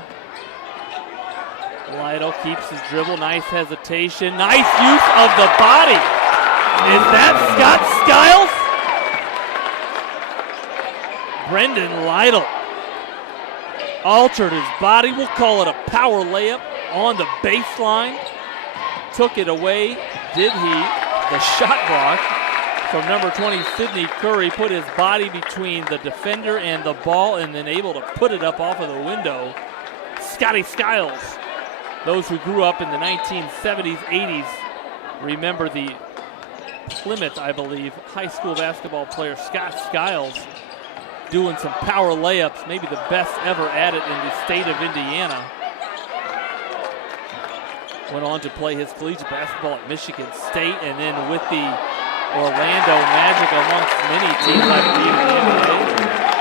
Lytle keeps his dribble. Nice hesitation. Nice use of the body. Is that Scott Skiles? Brendan Lytle altered his body. We'll call it a power layup on the baseline. Took it away. Did he? The shot block from number 20, Sidney Curry, put his body between the defender and the ball and then able to put it up off of the window. Scotty Skiles. Those who grew up in the 1970s, 80s remember the Plymouth, I believe, high school basketball player Scott Skiles doing some power layups, maybe the best ever at it in the state of Indiana. Went on to play his collegiate basketball at Michigan State and then with the Orlando Magic amongst many teams, I believe, in the NBA.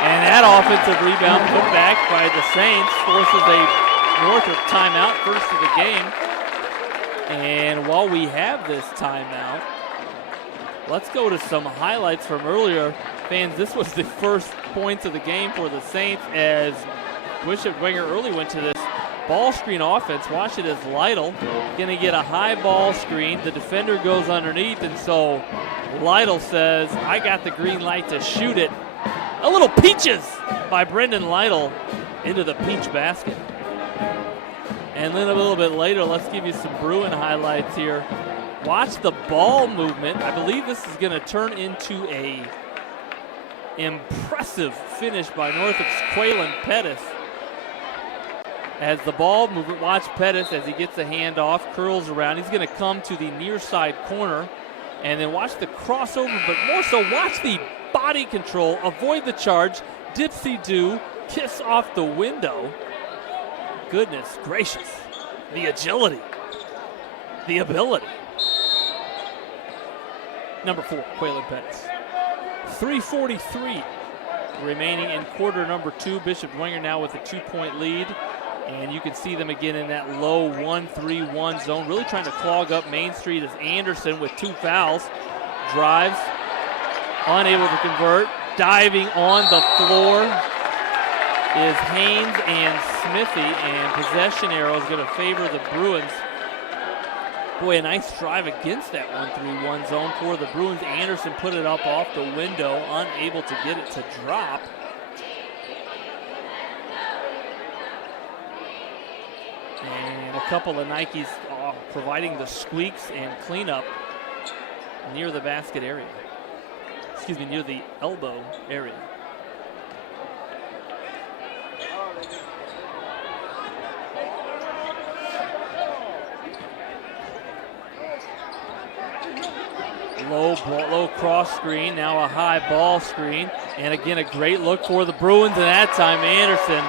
And that offensive rebound put back by the Saints forces a Northrop timeout, first of the game. And while we have this timeout, let's go to some highlights from earlier. Fans, this was the first points of the game for the Saints as Bishop Dwenger early went to this ball screen offense. Watch it as Lytle going to get a high ball screen. The defender goes underneath, and so Lytle says, I got the green light to shoot it. A little peaches by Brendan Lytle into the peach basket. And then a little bit later, let's give you some Bruin highlights here. Watch the ball movement. I believe this is going to turn into a impressive finish by Northrop's Quaylen Pettis. As the ball movement, watch Pettis as he gets the handoff, curls around. He's going to come to the near side corner. And then watch the crossover, but more so watch the body control, avoid the charge, dipsy-do, kiss off the window. Goodness gracious. The agility. The ability. Number 4, Quaylen Pettis. 3:43 remaining in quarter number 2. Bishop Dwenger now with a 2-point lead. And you can see them again in that low 1-3-1 zone, really trying to clog up Main Street as Anderson with 2 fouls. Drives, unable to convert. Diving on the floor is Haynes and Smithy, and possession arrow is going to favor the Bruins. Boy, a nice drive against that 1-3-1 zone for the Bruins. Anderson put it up off the window, unable to get it to drop. And a couple of Nikes providing the squeaks and cleanup near the basket area. Excuse me, near the elbow area. Low cross screen, now a high ball screen. And again, a great look for the Bruins, and that time Anderson.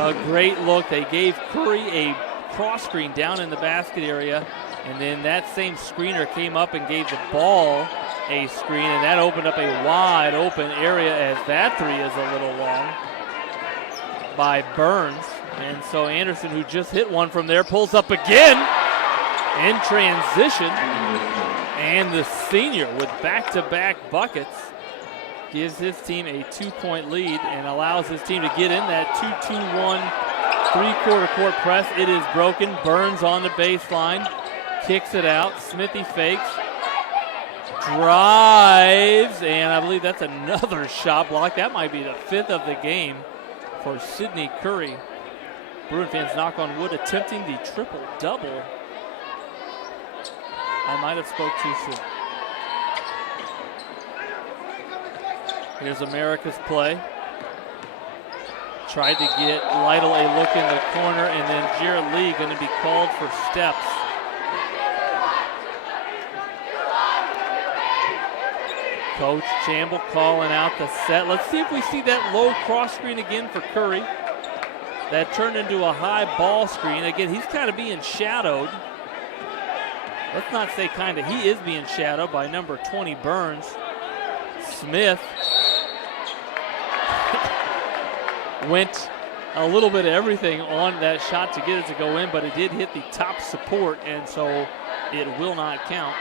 A great look. They gave Curry a cross screen down in the basket area, and then that same screener came up and gave the ball a screen, and that opened up a wide open area as that three is a little long by Burns. And so Anderson, who just hit one from there, pulls up again in transition, and the senior with back-to-back buckets gives his team a 2-point lead and allows his team to get in that 2-2-1 three-quarter court press. It is broken. Burns on the baseline, kicks it out. Smithy fakes, drives, and I believe that's another shot block. That might be the 5th of the game for Sidney Curry. Bruin fans, knock on wood, attempting the triple-double. I might have spoke too soon. Here's America's play. Tried to get Lytle a look in the corner, and then Jared Lee going to be called for steps. Coach Chamble calling out the set. Let's see if we see that low cross screen again for Curry. That turned into a high ball screen. Again, he's kind of being shadowed. Let's not say kind of. He is being shadowed by number 20, Burns. Smith went a little bit of everything on that shot to get it to go in, but it did hit the top support, and so It will not count.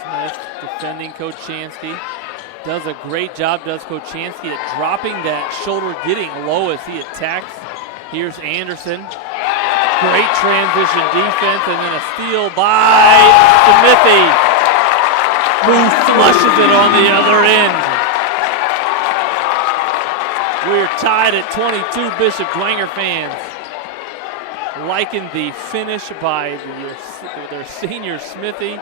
Smith defending Kochanski. Does a great job, does Kochanski, at dropping that shoulder, getting low as he attacks. Here's Anderson. Great transition defense, and then a steal by Smithy, who flushes it on the other end. We're tied at 22. Bishop Dwenger fans liking the finish by their senior Smithy.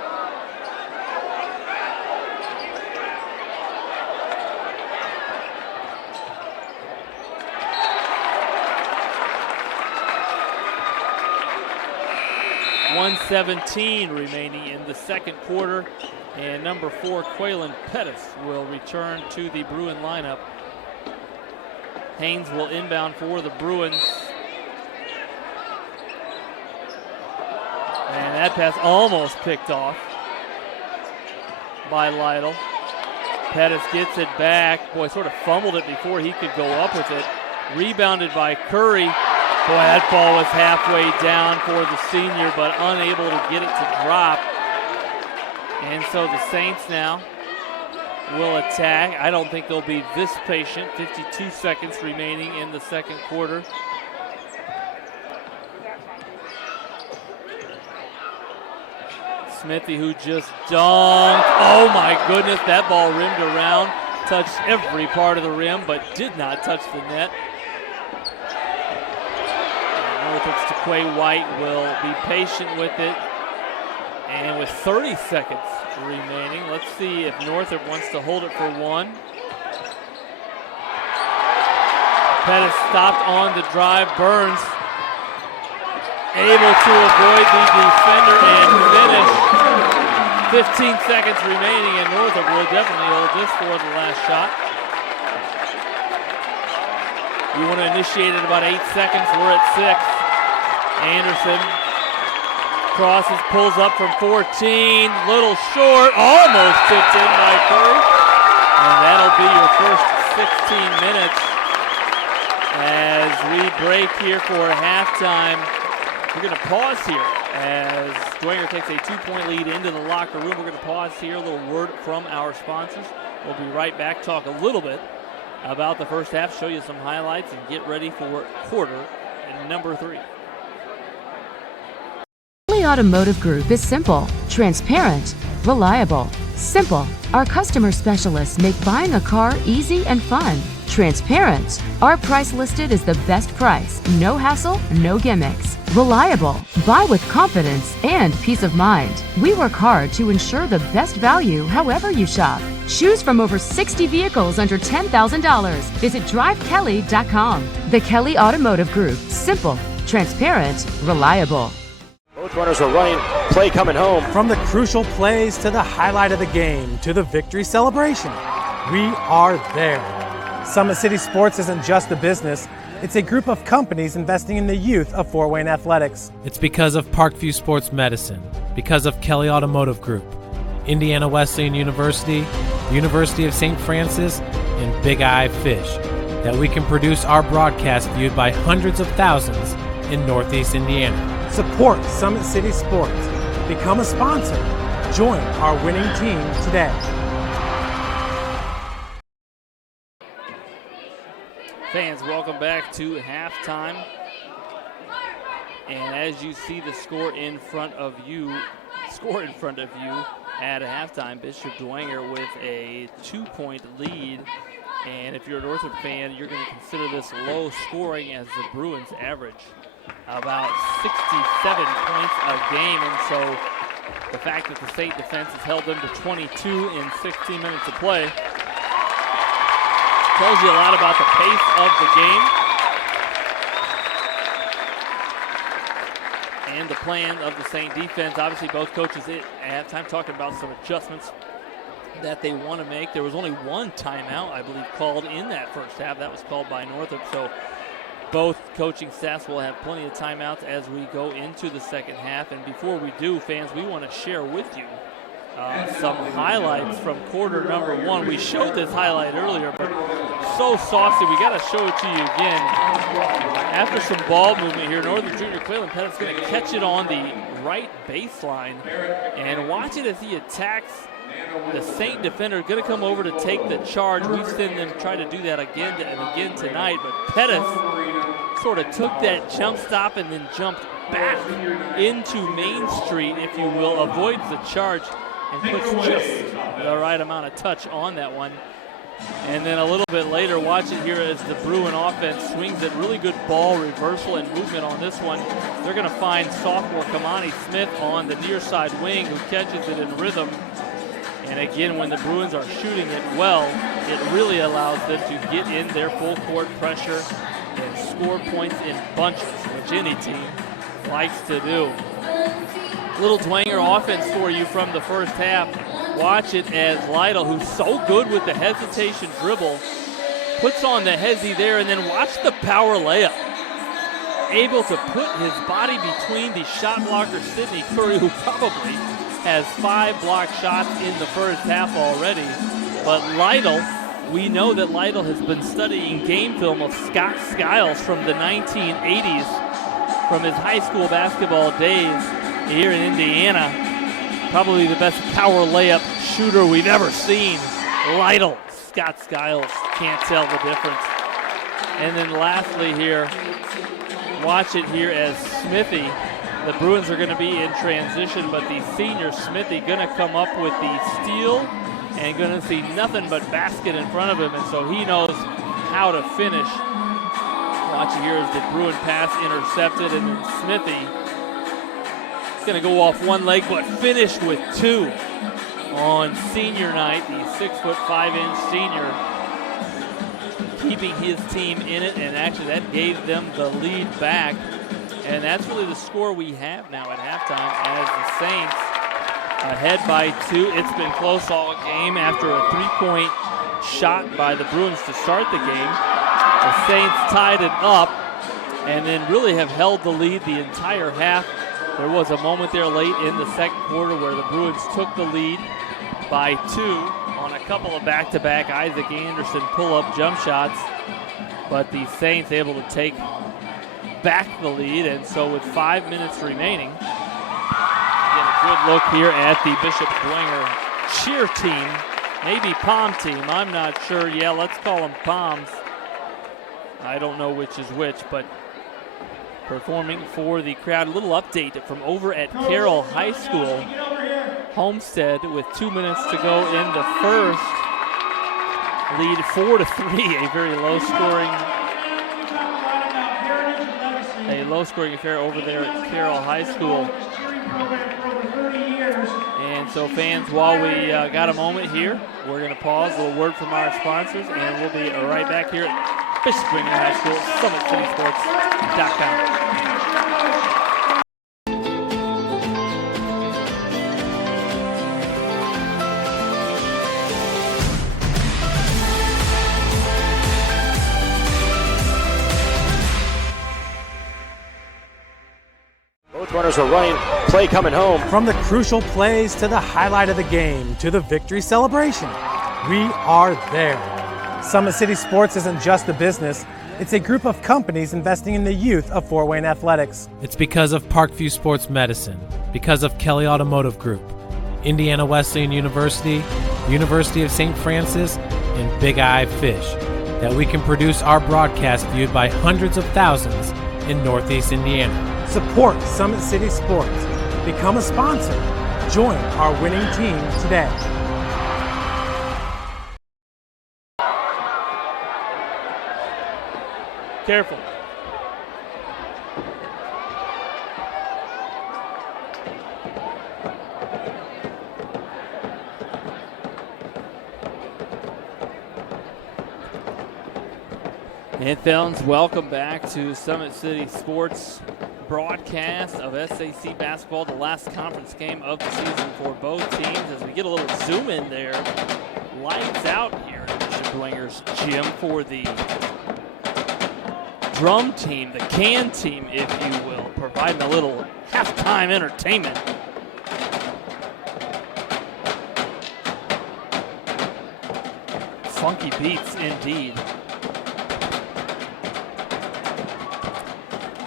.117 remaining in the second quarter, and number 4, Quaylen Pettis, will return to the Bruin lineup. Haynes will inbound for the Bruins. And that pass almost picked off by Lytle. Pettis gets it back. Boy, sort of fumbled it before he could go up with it. Rebounded by Curry. Boy, that ball was halfway down for the senior, but unable to get it to drop. And so the Saints now will attack. I don't think they'll be this patient. 52 seconds remaining in the second quarter. Smithy, who just dunked. Oh my goodness, that ball rimmed around, touched every part of the rim, but did not touch the net. Northrop's Taquay White will be patient with it. And with 30 seconds remaining, let's see if Northrop wants to hold it for one. Pettis stopped on the drive. Burns able to avoid the defender and finish. 15 seconds remaining, and Northrop will definitely hold this for the last shot. You want to initiate at about 8 seconds. We're at 6. Anderson crosses, pulls up from 14, little short, almost tipped in by Curry. And that'll be your first 16 minutes as we break here for halftime. We're going to pause here as Dwenger takes a 2-point lead into the locker room. We're going to pause here, a little word from our sponsors. We'll be right back, talk a little bit about the first half, show you some highlights, and get ready for quarter number 3. Automotive Group is simple, transparent, reliable. Simple. Our customer specialists make buying a car easy and fun. Transparent. Our price listed is the best price. No hassle, no gimmicks. Reliable. Buy with confidence and peace of mind. We work hard to ensure the best value however you shop. Choose from over 60 vehicles under $10,000. Visit drivekelly.com. The Kelly Automotive Group. Simple, transparent, reliable. Both runners are running, play coming home. From the crucial plays to the highlight of the game to the victory celebration, we are there. Summit City Sports isn't just a business, it's a group of companies investing in the youth of Fort Wayne athletics. It's because of Parkview Sports Medicine, because of Kelly Automotive Group, Indiana Wesleyan University, the University of St. Francis, and Big Eye Fish, that we can produce our broadcast viewed by hundreds of thousands in Northeast Indiana. Support Summit City Sports. Become a sponsor. Join our winning team today. Fans, welcome back to halftime. And as you see the score in front of you at halftime, Bishop Dwenger with a 2-point lead. And if you're a Northrop fan, you're going to consider this low scoring as the Bruins average about 67 points a game. And so the fact that the state defense has held them to 22 in 16 minutes of play tells you a lot about the pace of the game and the plan of the Saint defense. Obviously, both coaches at halftime talking about some adjustments that they want to make. There was only one timeout, I believe, called in that first half. That was called by Northrop. So both coaching staffs will have plenty of timeouts as we go into the second half. And before we do, fans, we want to share with you some highlights from quarter number 1. We showed this highlight earlier, but so saucy. We got to show it to you again. After some ball movement here, Northern Junior Quaylen Pettit's going to catch it on the right baseline, and watch it as he attacks the Saint defender. Going to come over to take the charge. We've seen them try to do that again and again tonight, but Pettis sort of took that jump stop and then jumped back into Main Street, if you will, avoids the charge and puts just the right amount of touch on that one. And then a little bit later, watch it here as the Bruin offense swings it. Really good ball reversal and movement on this one. They're going to find sophomore Kamani Smith on the near side wing, who catches it in rhythm. And again, when the Bruins are shooting it well, it really allows them to get in their full court pressure and score points in bunches, which any team likes to do. Little Dwenger offense for you from the first half. Watch it as Lytle, who's so good with the hesitation dribble, puts on the hezzy there, and then watch the power layup. Able to put his body between the shot blocker Sidney Curry, who probably has 5 blocked shots in the first half already. But Lytle, we know that Lytle has been studying game film of Scott Skiles from the 1980s, from his high school basketball days here in Indiana. Probably the best power layup shooter we've ever seen. Lytle, Scott Skiles, can't tell the difference. And then lastly here, watch it here as Smithy. The Bruins are going to be in transition, but the senior Smithy going to come up with the steal and going to see nothing but basket in front of him, and so he knows how to finish. Watch it here as the Bruin pass intercepted, and then Smithy going to go off one leg, but finish with 2 on senior night. The 6'5" senior keeping his team in it, and actually that gave them the lead back. And that's really the score we have now at halftime, as the Saints ahead by 2. It's been close all game after a 3-point shot by the Bruins to start the game. The Saints tied it up and then really have held the lead the entire half. There was a moment there late in the second quarter where the Bruins took the lead by 2 on a couple of back-to-back Isaac Anderson pull-up jump shots, but the Saints able to take back the lead, and so with 5 minutes remaining, get a good look here at the Bishop Dwenger cheer team, maybe pom team, I'm not sure. Yeah, let's call them poms. I don't know which is which, but performing for the crowd. A little update from over at Carroll High School. Homestead with 2 minutes to go in the first. Lead 4-3, a very low-scoring affair over there at Carroll High School. And so fans, while we got a moment here, we're going to pause, a little word from our sponsors, and we'll be right back here at Bishop Dwenger High School, SummitCitySports.com. Runners are running, play coming home. From the crucial plays to the highlight of the game to the victory celebration, we are there. Summit City Sports isn't just a business, it's a group of companies investing in the youth of Fort Wayne athletics. It's because of Parkview Sports Medicine, because of Kelly Automotive Group, Indiana Wesleyan University, University of St. Francis, and Big Eye Fish, that we can produce our broadcast viewed by hundreds of thousands in Northeast Indiana. Support Summit City Sports. Become a sponsor. Join our winning team today. Careful. Anthems, welcome back to Summit City Sports broadcast of SAC basketball, the last conference game of the season for both teams. As we get a little zoom in there, lights out here at Bishop Dwenger's gym for the drum team, the can team, if you will, providing a little halftime entertainment. funky beats indeed.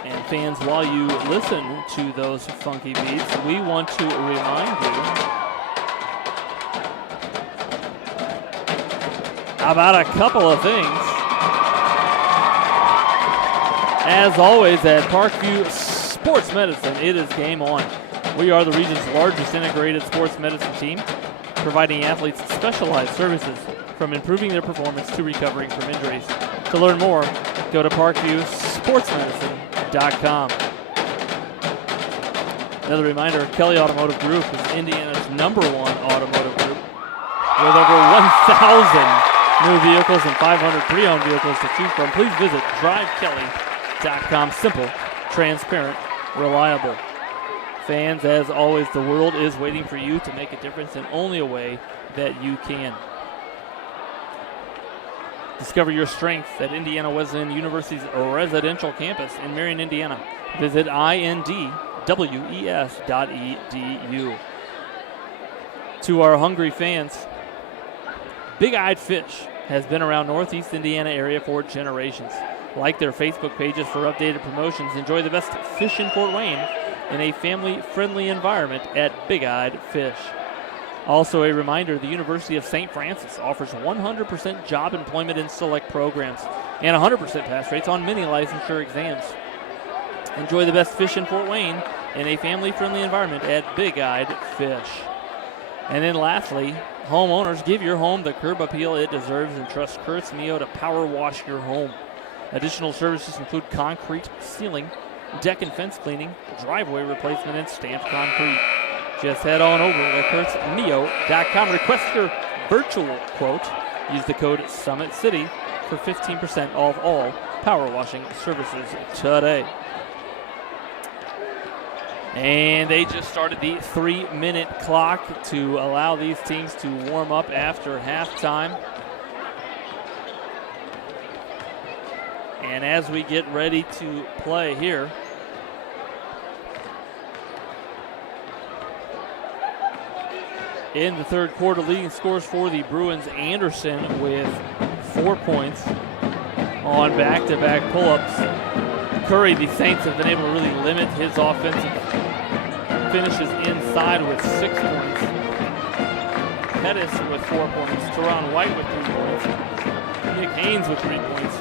And fans, while you listen to those funky beats, we want to remind you about a couple of things. As always at Parkview Sports Medicine, it is game on. We are the region's largest integrated sports medicine team, providing athletes specialized services from improving their performance to recovering from injuries. To learn more, go to parkviewsportsmedicine.com. Another reminder, Kelly Automotive Group is Indiana's #1 automotive group with over 1,000 new vehicles and 500 pre-owned vehicles to choose from. Please visit drivekelly.com. Simple, transparent, reliable. Fans, as always, the world is waiting for you to make a difference in only a way that you can. Discover your strengths at Indiana Wesleyan University's residential campus in Marion, Indiana. Visit indwes.edu. To our hungry fans, Big Eyed Fish has been around Northeast Indiana area for generations. Like their Facebook pages for updated promotions. Enjoy the best fish in Fort Wayne in a family-friendly environment at Big Eyed Fish. Also a reminder, the University of St. Francis offers 100% job employment in select programs and 100% pass rates on many licensure exams. Enjoy the best fish in Fort Wayne in a family-friendly environment at Big Eyed Fish. And then lastly, homeowners, give your home the curb appeal it deserves and trust KurtzMeo to power wash your home. Additional services include concrete sealing, deck and fence cleaning, driveway replacement, and stamped concrete. Just head on over to KurtzMeo.com. Request your virtual quote. Use the code SummitCity for 15% off all power washing services today. And they just started the 3-minute clock to allow these teams to warm up after halftime. And as we get ready to play here, in the third quarter, leading scores for the Bruins, Anderson with 4 points on back-to-back pull-ups. Curry, the Saints have been able to really limit his offensive finishes inside with 6 points. Pettis with 4 points. Teron White with 3 points. Nick Haynes with 3 points.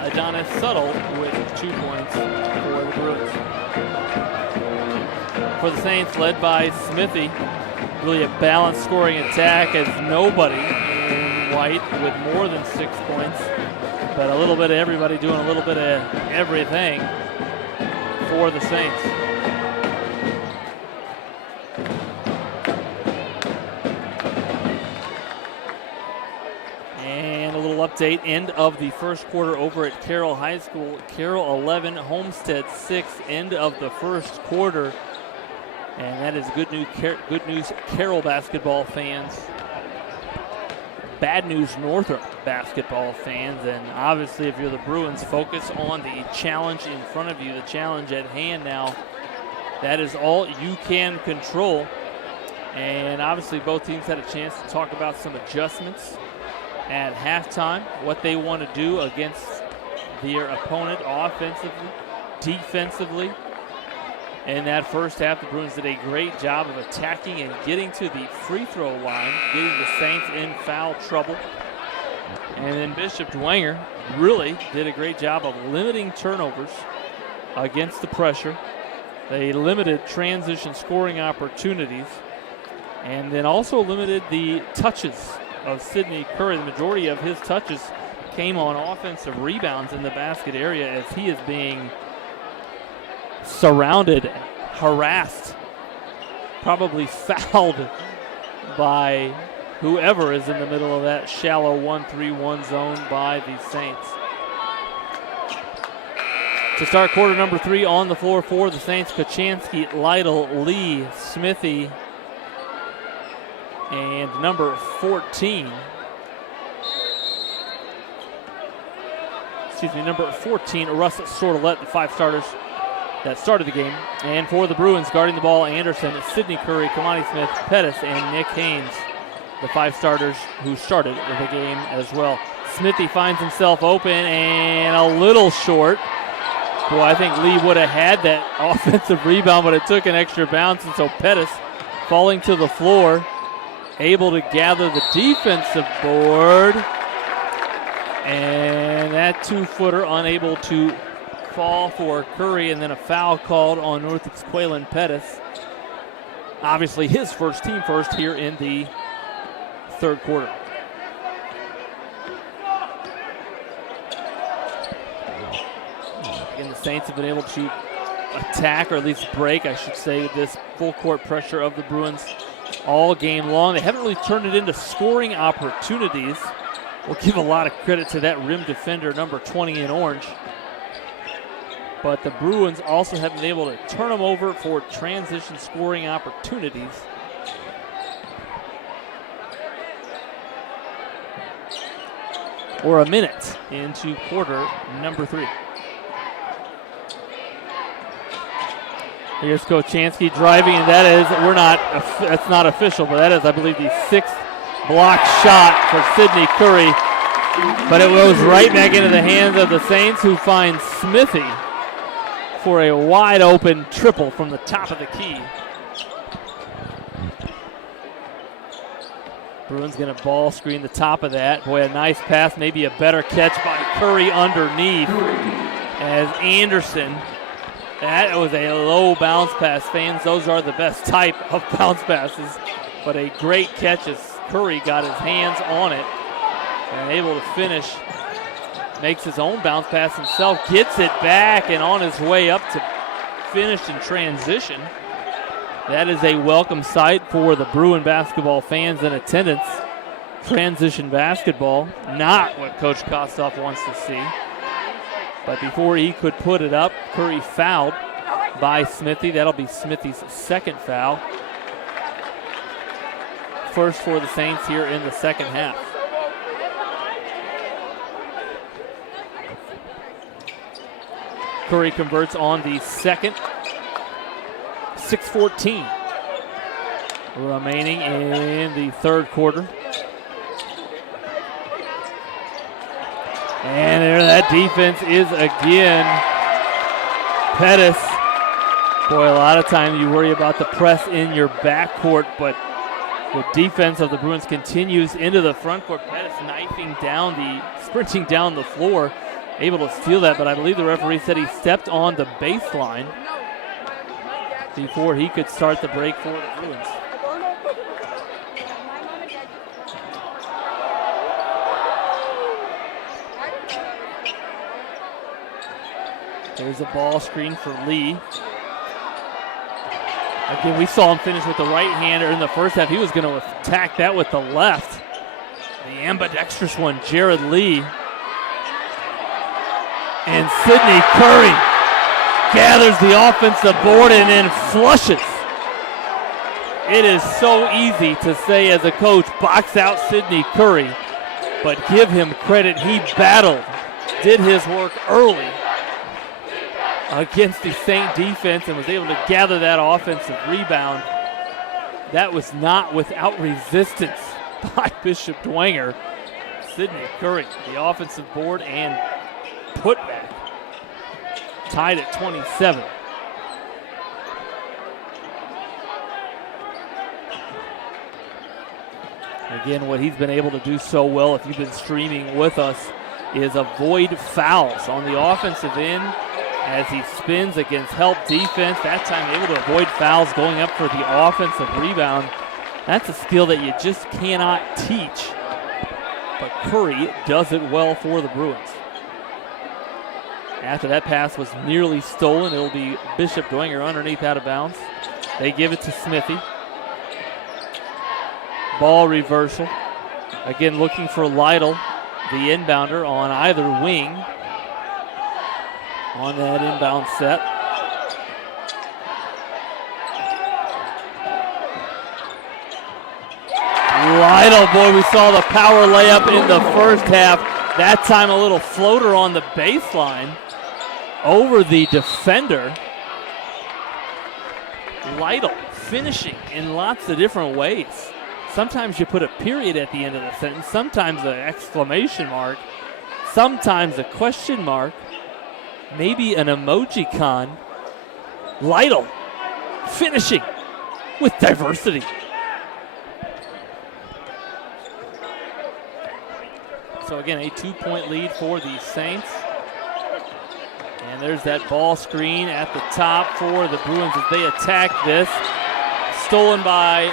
Adonis Suttle with 2 points for the Bruins. For the Saints, led by Smithy, really a balanced scoring attack as nobody in White with more than 6 points, but a little bit of everybody doing a little bit of everything for the Saints. And a little update, end of the first quarter over at Carroll High School. Carroll 11, Homestead 6, end of the first quarter. And that is good news, Carroll basketball fans. Bad news, Northrop basketball fans. And obviously, if you're the Bruins, focus on the challenge in front of you, the challenge at hand now. That is all you can control. And obviously, both teams had a chance to talk about some adjustments at halftime, what they want to do against their opponent offensively, defensively. In that first half, the Bruins did a great job of attacking and getting to the free throw line, getting the Saints in foul trouble. And then Bishop Dwenger really did a great job of limiting turnovers against the pressure. They limited transition scoring opportunities and then also limited the touches of Sidney Curry. The majority of his touches came on offensive rebounds in the basket area as he is being surrounded, harassed, probably fouled by whoever is in the middle of that shallow 1-3-1 zone by the Saints. To start quarter number 3 on the floor for the Saints, Kochanski, Lytle, Lee, Smithy, and number 14. Number 14, Russ Sordelette, the 5 starters that started the game. And for the Bruins, guarding the ball, Anderson, Sidney Curry, Kamani Smith, Pettis, and Nick Haynes. the 5 starters who started the game as well. Smithy finds himself open and a little short. Boy, I think Lee would have had that offensive rebound, but it took an extra bounce, and so Pettis falling to the floor, able to gather the defensive board, and that 2-footer unable to fall for Curry, and then a foul called on Northrop's Quaylen Pettis. Obviously his first, team first here in the third quarter. Again, the Saints have been able to attack, or at least break, I should say, this full court pressure of the Bruins all game long. They haven't really turned it into scoring opportunities. We'll give a lot of credit to that rim defender, number 20 in orange. But the Bruins also have been able to turn them over for transition scoring opportunities. We're a minute into quarter number 3. Here's Kochansky driving, and that's not official, but that is, I believe, the 6th block shot for Sidney Curry. But it goes right back into the hands of the Saints, who find Smithy for a wide open triple from the top of the key. Bruins gonna ball screen the top of that. Boy, a nice pass, maybe a better catch by Curry underneath as Anderson. That was a low bounce pass, fans. Those are the best type of bounce passes. But a great catch as Curry got his hands on it and able to finish. Makes his own bounce pass himself, gets it back, and on his way up to finish in transition. That is a welcome sight for the Bruin basketball fans in attendance. Transition basketball, not what Coach Kostoff wants to see. But before he could put it up, Curry fouled by Smithy. That'll be Smithy's second foul. First for the Saints here in the second half. Curry converts on the second. 6:14 remaining in the third quarter. And there that defense is again. Pettis. Boy, a lot of time you worry about the press in your backcourt, but the defense of the Bruins continues into the front court. Pettis sprinting down the floor, able to steal that, but I believe the referee said he stepped on the baseline before he could start the break for the Bruins. There's a ball screen for Lee. Again, we saw him finish with the right-hander in the first half. He was going to attack that with the left. The ambidextrous one, Jared Lee. And Sidney Curry gathers the offensive board and then flushes. It is so easy to say as a coach, box out Sidney Curry, but give him credit. He battled, did his work early against the Saint defense and was able to gather that offensive rebound. That was not without resistance by Bishop Dwenger. Sidney Curry, the offensive board and putback, tied at 27. Again, what he's been able to do so well, if you've been streaming with us, is avoid fouls on the offensive end as he spins against help defense. That time able to avoid fouls, going up for the offensive rebound. That's a skill that you just cannot teach. But Curry does it well for the Bruins. After that pass was nearly stolen, it'll be Bishop Dwenger underneath out of bounds. They give it to Smithy. Ball reversal. Again, looking for Lytle, the inbounder, on either wing on that inbound set. Lytle, boy, we saw the power layup in the first half. That time a little floater on the baseline over the defender. Lytle finishing in lots of different ways. Sometimes you put a period at the end of the sentence, sometimes an exclamation mark, sometimes a question mark, maybe an emoji-con. Lytle finishing with diversity. So again, a 2-point lead for the Saints. And there's that ball screen at the top for the Bruins as they attack this. Stolen by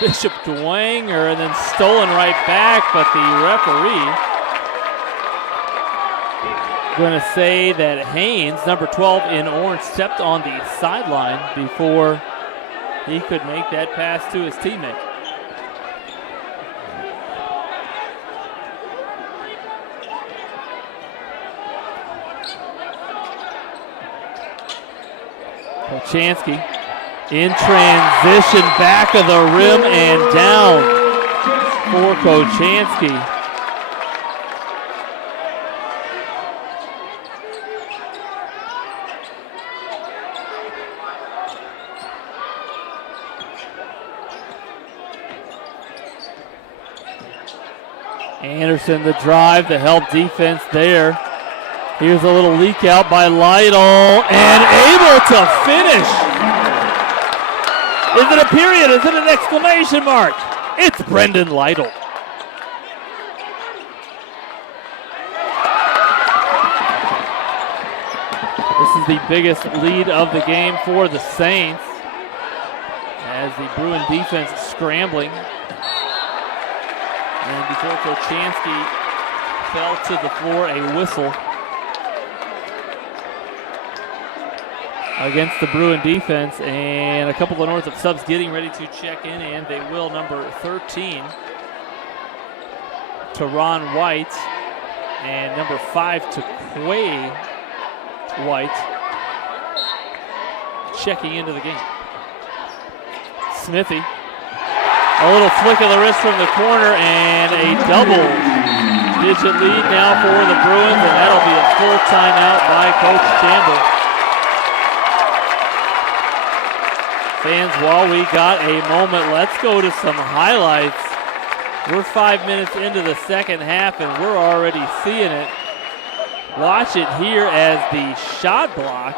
Bishop Dwenger and then stolen right back, but the referee going to say that Haynes, number 12 in orange, stepped on the sideline before he could make that pass to his teammate. Kochanski in transition, back of the rim and down for Kochanski. Anderson the drive, the help defense there. Here's a little leak out by Lytle and able to finish. Is it a period? Is it an exclamation mark? It's Brendan Lytle. This is the biggest lead of the game for the Saints as the Bruin defense is scrambling. And before Kochanski fell to the floor, a whistle against the Bruin defense, and a couple of Northrop subs getting ready to check in, and they will. Number 13, Teron White, and number 5, to Quay White, checking into the game. Smithy, a little flick of the wrist from the corner, and a double-digit lead now for the Bruins, and that'll be a full timeout by Coach Campbell. Fans, while we got a moment, let's go to some highlights. We're 5 minutes into the second half, and we're already seeing it. Watch it here as the shot block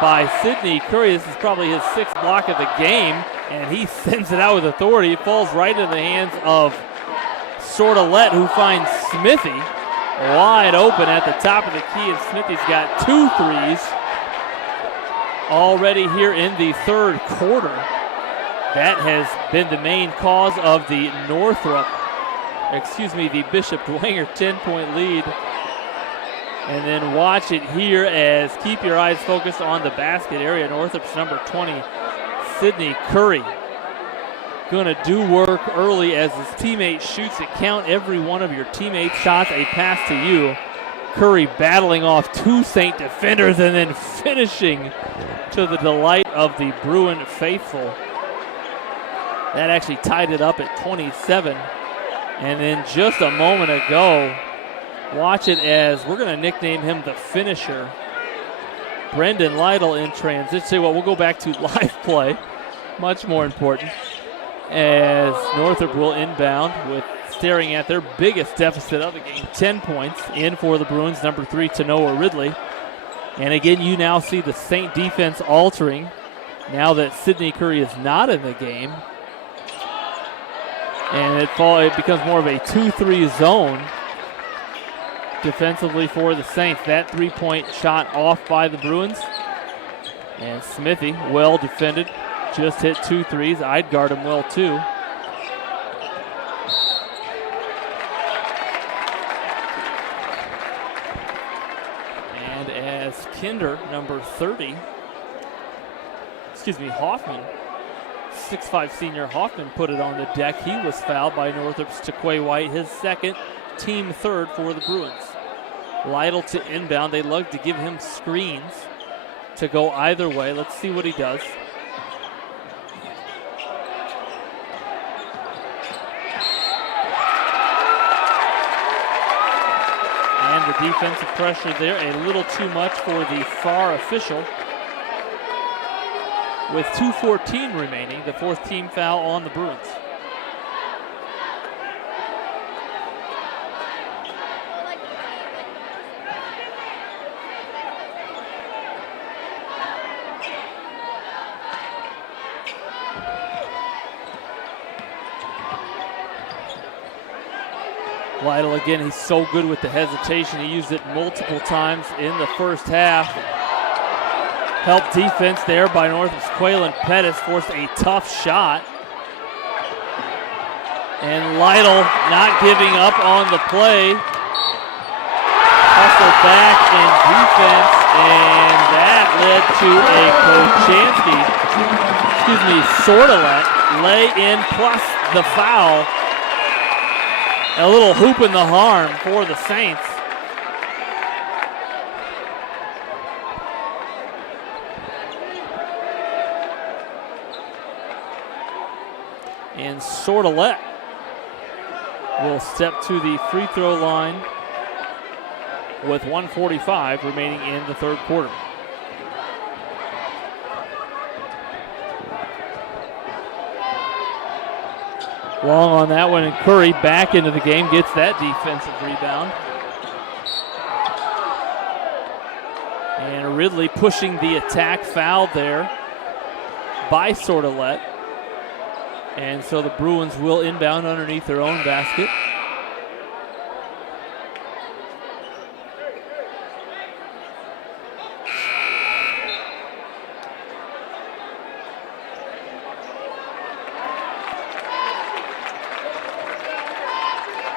by Sidney Curry. This is probably his 6th block of the game, and he sends it out with authority. It falls right into the hands of Sordelette, who finds Smithy wide open at the top of the key, and Smithy's got 2 threes already here in the third quarter. That has been the main cause of the the Bishop Dwenger 10-point lead. And then watch it here as keep your eyes focused on the basket area. Northrop's number 20, Sidney Curry, gonna do work early as his teammate shoots it. Count every one of your teammates' shots, a pass to you. Curry battling off 2 Saint defenders and then finishing to the delight of the Bruin faithful. That actually tied it up at 27. And then just a moment ago, watch it as we're going to nickname him the finisher. Brendan Lytle in transition. Say what, we'll go back to live play. Much more important. As Northrop will inbound with staring at their biggest deficit of the game, 10 points in for the Bruins, number 3, Tanoa Ridley. And again, you now see the Saint defense altering now that Sidney Curry is not in the game. And it becomes more of a 2-3 zone defensively for the Saints. That 3-point shot off by the Bruins. And Smithy, well defended, just hit 2 threes. I'd guard him well too. And as Kinder, number 30, Hoffman, 6'5" senior Hoffman put it on the deck. He was fouled by Northrop's Taquay White, his 2nd, team 3rd for the Bruins. Lytle to inbound. They love to give him screens to go either way. Let's see what he does. And the defensive pressure there, a little too much for the far official. With 2:14 remaining, the 4th team foul on the Bruins. Lytle again, he's so good with the hesitation. He used it multiple times in the first half. Help defense there by Northrop's Quaylen Pettis, forced a tough shot. And Lytle not giving up on the play. Hustle back in defense, and that led to a Sordelet lay in plus the foul. A little hoop in the harm for the Saints. And Sordelet will step to the free throw line with 1:45 remaining in the third quarter. Long on that one, and Curry back into the game, gets that defensive rebound. And Ridley pushing the attack, foul there by Sordelet. And so the Bruins will inbound underneath their own basket.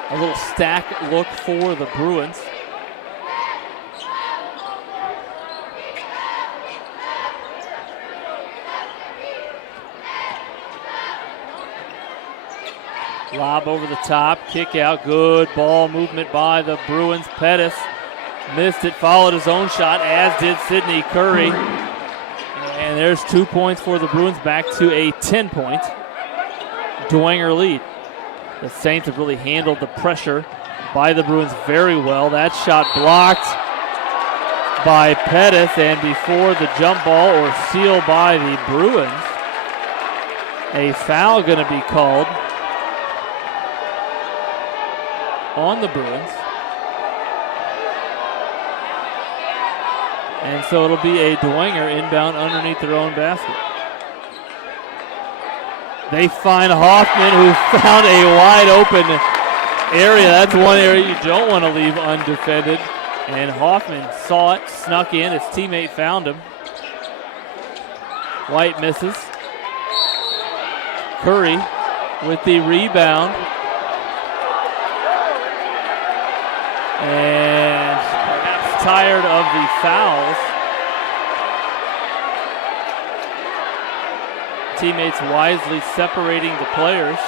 A little stack look for the Bruins. Lob over the top, kick out, good ball movement by the Bruins. Pettis missed it, followed his own shot, as did Sidney Curry. And there's 2 points for the Bruins, back to a 10-point Dwenger lead. The Saints have really handled the pressure by the Bruins very well. That shot blocked by Pettis, and before the jump ball or steal by the Bruins, a foul going to be called on the Bruins. And so it'll be a Dwenger inbound underneath their own basket. They find Hoffman, who found a wide open area. That's one area you don't want to leave undefended. And Hoffman saw it, snuck in. His teammate found him. White misses. Curry with the rebound. And perhaps tired of the fouls. Teammates wisely separating the players.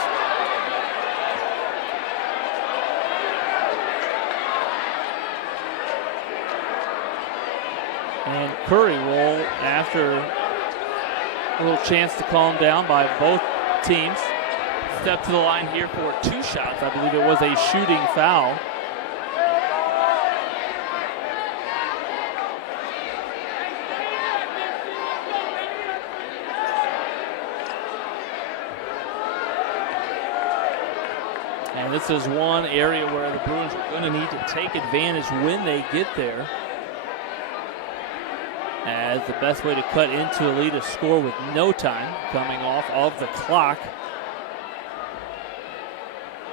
And Curry will, after a little chance to calm down by both teams, step to the line here for 2 shots. I believe it was a shooting foul. And this is one area where the Bruins are going to need to take advantage when they get there, as the best way to cut into a lead is score with no time coming off of the clock.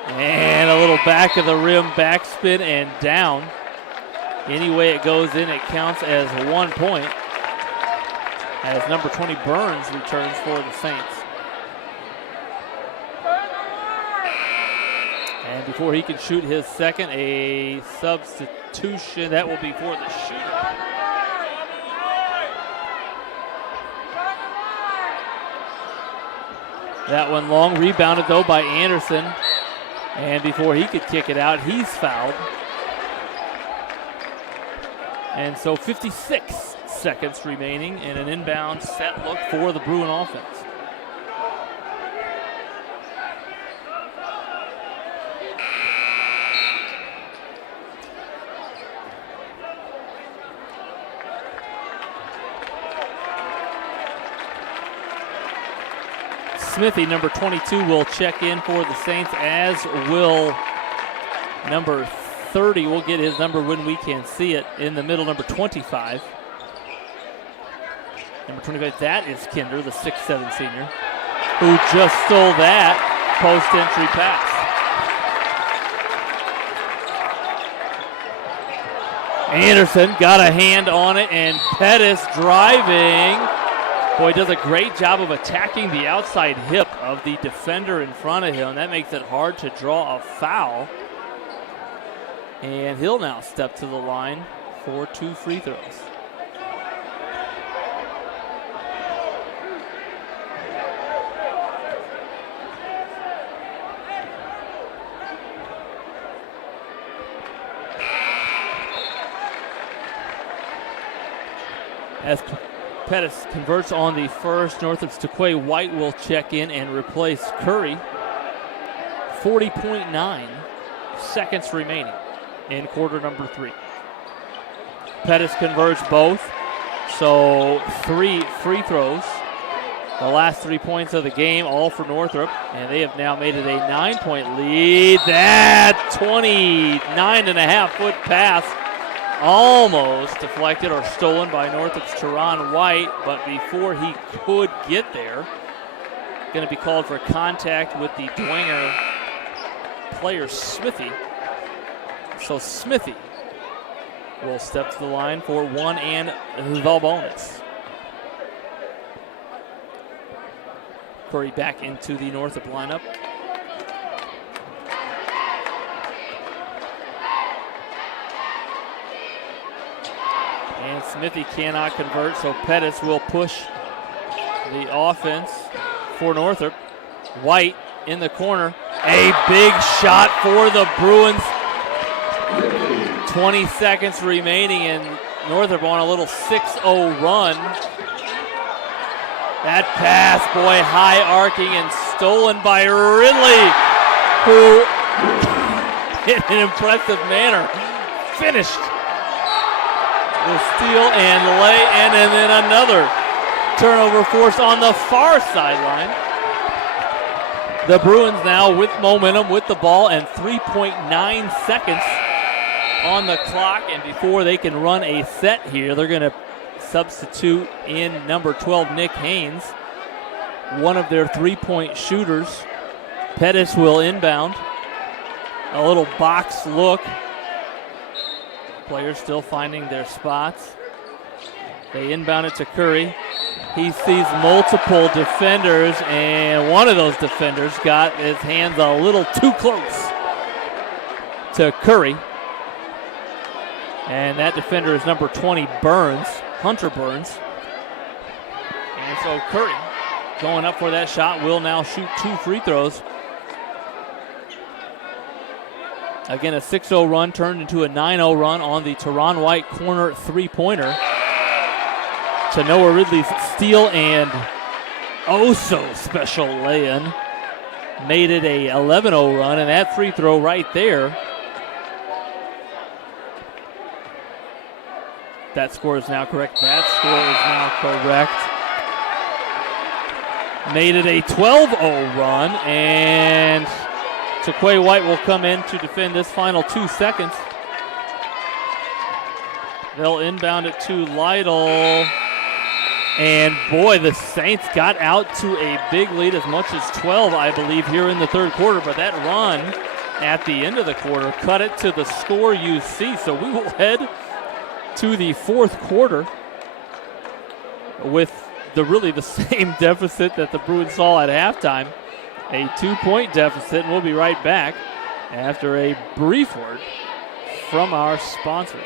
And a little back of the rim backspin and down. Any way it goes in, it counts as 1 point, as number 20 Burns returns for the Saints. And before he can shoot his second, a substitution. That will be for the shooter. That one long, rebounded though by Anderson. And before he could kick it out, he's fouled. And so 56 seconds remaining and an inbound set look for the Bruin offense. Smithy, number 22, will check in for the Saints, as will number 30. We'll get his number when we can see it. In the middle, number 25. Number 25, that is Kinder, the 6'7" senior, who just stole that post-entry pass. Anderson got a hand on it, and Pettis driving. Boy, does a great job of attacking the outside hip of the defender in front of him. That makes it hard to draw a foul. And he'll now step to the line for 2 free throws. As Pettis converts on the first, Northrop's Taquay White will check in and replace Curry. 40.9 seconds remaining in quarter number 3. Pettis converts both, so 3 free throws. The last 3 points of the game, all for Northrop, and they have now made it a 9-point lead. That 29.5-foot pass almost deflected or stolen by Northrop's Teron White, but before he could get there, going to be called for contact with the Dwenger player Smithy. So Smithy will step to the line for 1 and the bonus. Curry back into the Northrop lineup. And Smithy cannot convert, so Pettis will push the offense for Northrop. White in the corner. A big shot for the Bruins. 20 seconds remaining, and Northrop on a little 6-0 run. That pass, boy, high arcing and stolen by Ridley, who in an impressive manner finished the steal and lay, and then another turnover forced on the far sideline. The Bruins now with momentum with the ball and 3.9 seconds on the clock, and before they can run a set here, they're going to substitute in number 12, Nick Haynes, one of their 3-point shooters. Pettis will inbound. A little box look. Players still finding their spots. They inbound it to Curry. He sees multiple defenders, and one of those defenders got his hands a little too close to Curry. And that defender is number 20, Burns, Hunter Burns. And so Curry going up for that shot will now shoot 2 free throws. Again, a 6-0 run turned into a 9-0 run on the Teron White corner 3-pointer. To Noah Ridley's steal and oh-so special lay-in made it a 11-0 run, and that free throw right there, that score is now correct. That score is now correct. Made it a 12-0 run, and Taquay White will come in to defend this final 2 seconds. They'll inbound it to Lytle. And boy, the Saints got out to a big lead, as much as 12, I believe, here in the third quarter. But that run at the end of the quarter cut it to the score you see. So we will head to the fourth quarter with the same deficit that the Bruins saw at halftime. A 2-point deficit, and we'll be right back after a brief word from our sponsors.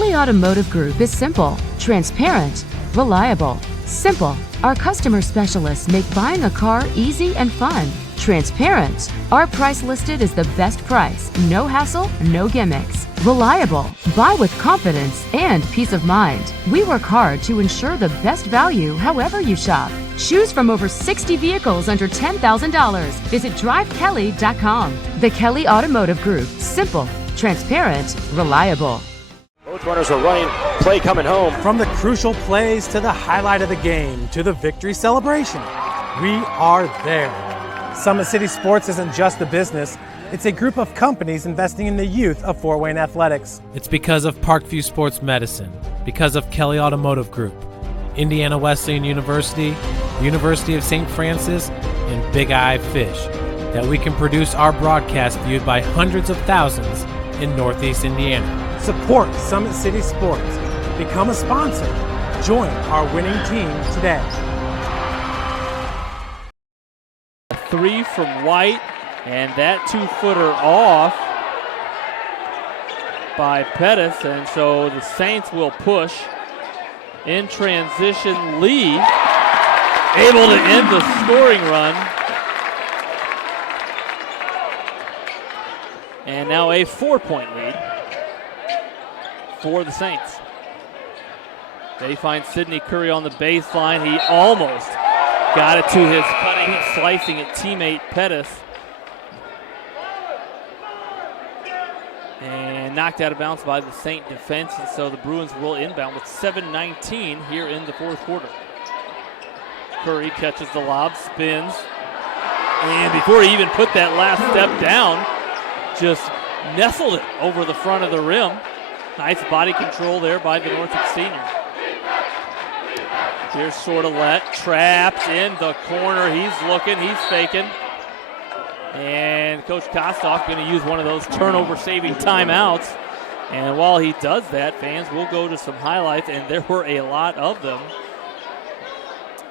Automotive Group is simple, transparent, reliable. Simple. Our customer specialists make buying a car easy and fun. Transparent. Our price listed is the best price. No hassle, no gimmicks. Reliable. Buy with confidence and peace of mind. We work hard to ensure the best value however you shop. Choose from over 60 vehicles under $10,000. Visit drivekelly.com. The Kelly Automotive Group. Simple, transparent, reliable. Both runners are running, play coming home. From the crucial plays to the highlight of the game to the victory celebration, we are there. Summit City Sports isn't just a business, it's a group of companies investing in the youth of Fort Wayne athletics. It's because of Parkview Sports Medicine, because of Kelly Automotive Group, Indiana Wesleyan University, University of St. Francis, and Big Eye Fish, that we can produce our broadcast viewed by hundreds of thousands in Northeast Indiana. Support Summit City Sports. Become a sponsor. Join our winning team today. A 3 from White, and that 2-footer off by Pettis, and so the Saints will push in transition. Lee able to end the scoring run. And now a 4-point lead for the Saints. They find Sidney Curry on the baseline. He almost got it to his cutting, slicing it teammate Pettis. And knocked out of bounds by the Saint defense, and so the Bruins will inbound with 7:19 here in the fourth quarter. Curry catches the lob, spins, and before he even put that last step down, just nestled it over the front of the rim. Nice body control there by the Northrop senior. Here's Sordelet, trapped in the corner. He's looking, he's faking. And Coach Kostoff going to use one of those turnover-saving timeouts. And while he does that, fans will go to some highlights, and there were a lot of them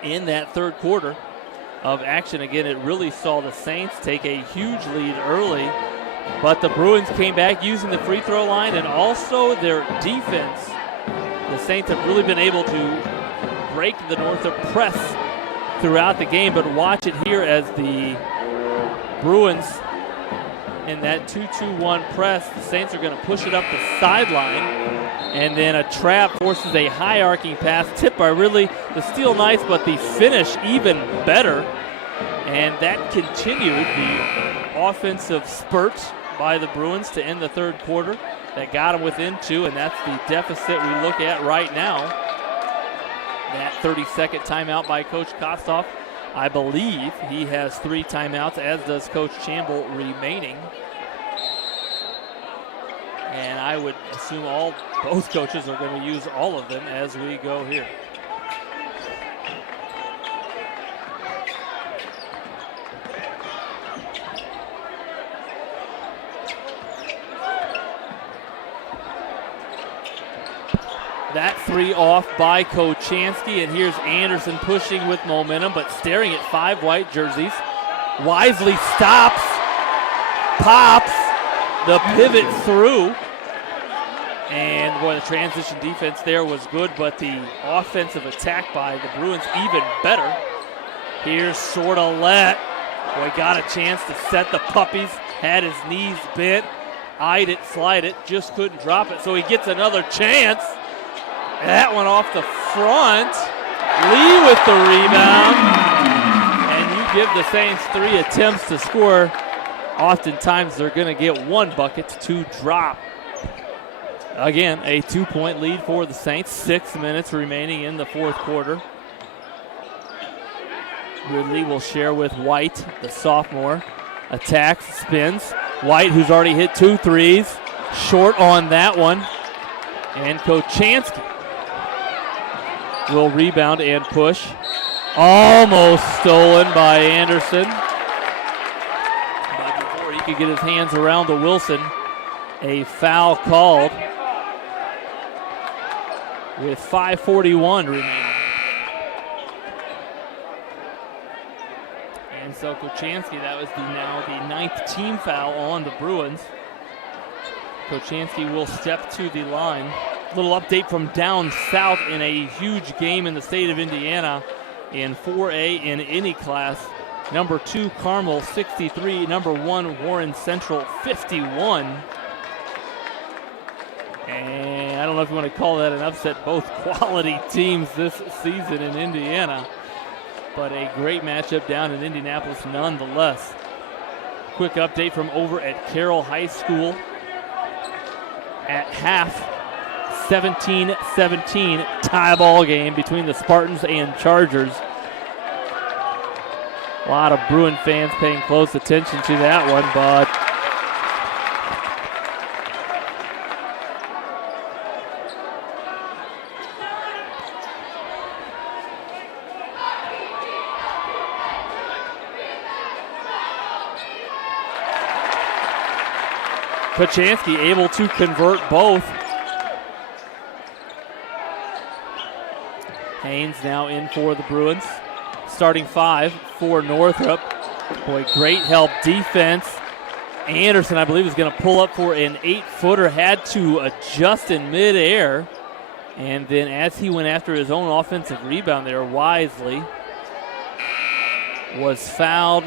in that third quarter of action. Again, it really saw the Saints take a huge lead early, but the Bruins came back using the free throw line and also their defense. The Saints have really been able to break the Northrop press throughout the game, but watch it here as the Bruins in that 2-2-1 press. The Saints are going to push it up the sideline, and then a trap forces a high arcing pass tipped by Ridley. The steal nice, but the finish even better, and that continued the offensive spurt by the Bruins to end the third quarter that got them within 2, and that's the deficit we look at right now. That 30-second timeout by Coach Kostoff. I believe he has 3 timeouts, as does Coach Chamble remaining. And I would assume both coaches are going to use all of them as we go here. That 3 off by Kochanski, and here's Anderson pushing with momentum, but staring at 5 white jerseys. Wisely stops, pops, the pivot through, and boy, the transition defense there was good, but the offensive attack by the Bruins even better. Here's Sordelet. Boy, got a chance to set the puppies, had his knees bent, eyed it, slide it, just couldn't drop it, so he gets another chance. That one off the front. Lee with the rebound. And you give the Saints 3 attempts to score. Oftentimes they're going to get 1 bucket to drop. Again, a 2-point lead for the Saints. 6 minutes remaining in the fourth quarter. Ridley will share with White, the sophomore. Attacks, spins. White, who's already hit 2 threes. Short on that one. And Kochanski will rebound and push. Almost stolen by Anderson. But before he could get his hands around the Wilson, a foul called with 5:41 remaining. And so Kochanski, that was now the 9th team foul on the Bruins. Kochanski will step to the line. Little update from down south in a huge game in the state of Indiana in 4A in any class. Number 2, Carmel, 63. Number 1, Warren Central, 51. And I don't know if you want to call that an upset. Both quality teams this season in Indiana. But a great matchup down in Indianapolis nonetheless. Quick update from over at Carroll High School. At half, 17-17 tie ball game between the Spartans and Chargers. A lot of Bruin fans paying close attention to that one, but Kochanski able to convert both. Haynes now in for the Bruins. Starting 5 for Northrop. Boy, great help defense. Anderson, I believe, is going to pull up for an 8-footer. Had to adjust in midair. And then as he went after his own offensive rebound there wisely, was fouled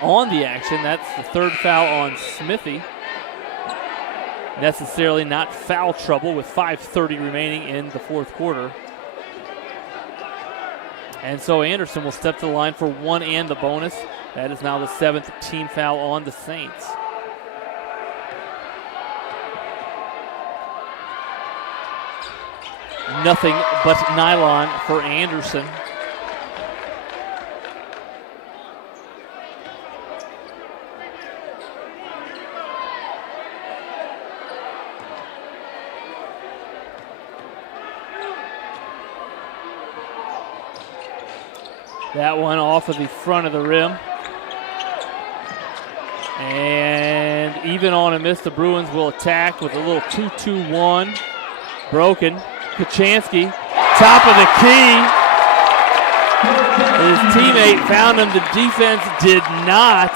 on the action. That's the third foul on Smithy. Necessarily not foul trouble with 5:30 remaining in the fourth quarter. And so Anderson will step to the line for one and the bonus. That is now the 7th team foul on the Saints. Nothing but nylon for Anderson. That one off of the front of the rim. And even on a miss, the Bruins will attack with a little 2-2-1. Broken. Kochanski, top of the key. His teammate found him. The defense did not.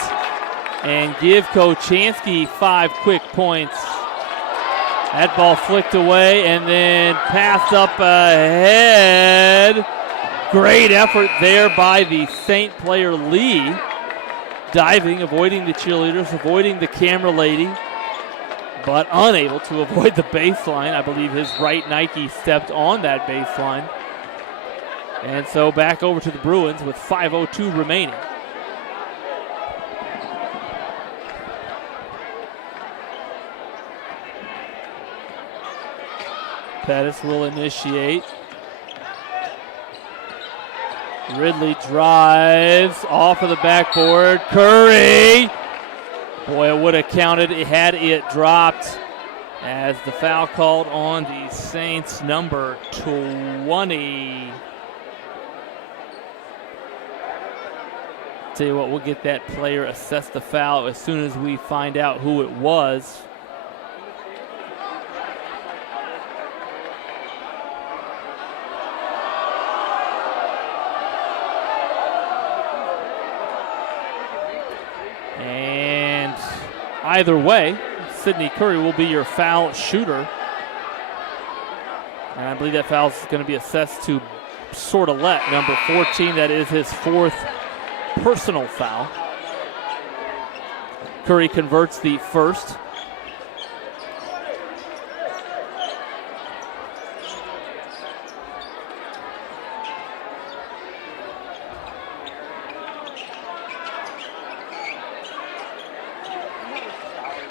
And give Kochanski 5 quick points. That ball flicked away and then passed up ahead. Great effort there by the Saint player Lee. Diving, avoiding the cheerleaders, avoiding the camera lady, but unable to avoid the baseline. I believe his right Nike stepped on that baseline. And so back over to the Bruins with 5:02 remaining. Pettis will initiate. Ridley drives off of the backboard. Curry! Boy, it would have counted had it dropped as the foul called on the Saints, number 20. Tell you what, we'll get that player assess the foul as soon as we find out who it was. Either way, Sidney Curry will be your foul shooter. And I believe that foul is going to be assessed to Sordelette, number 14. That is his 4th personal foul. Curry converts the first.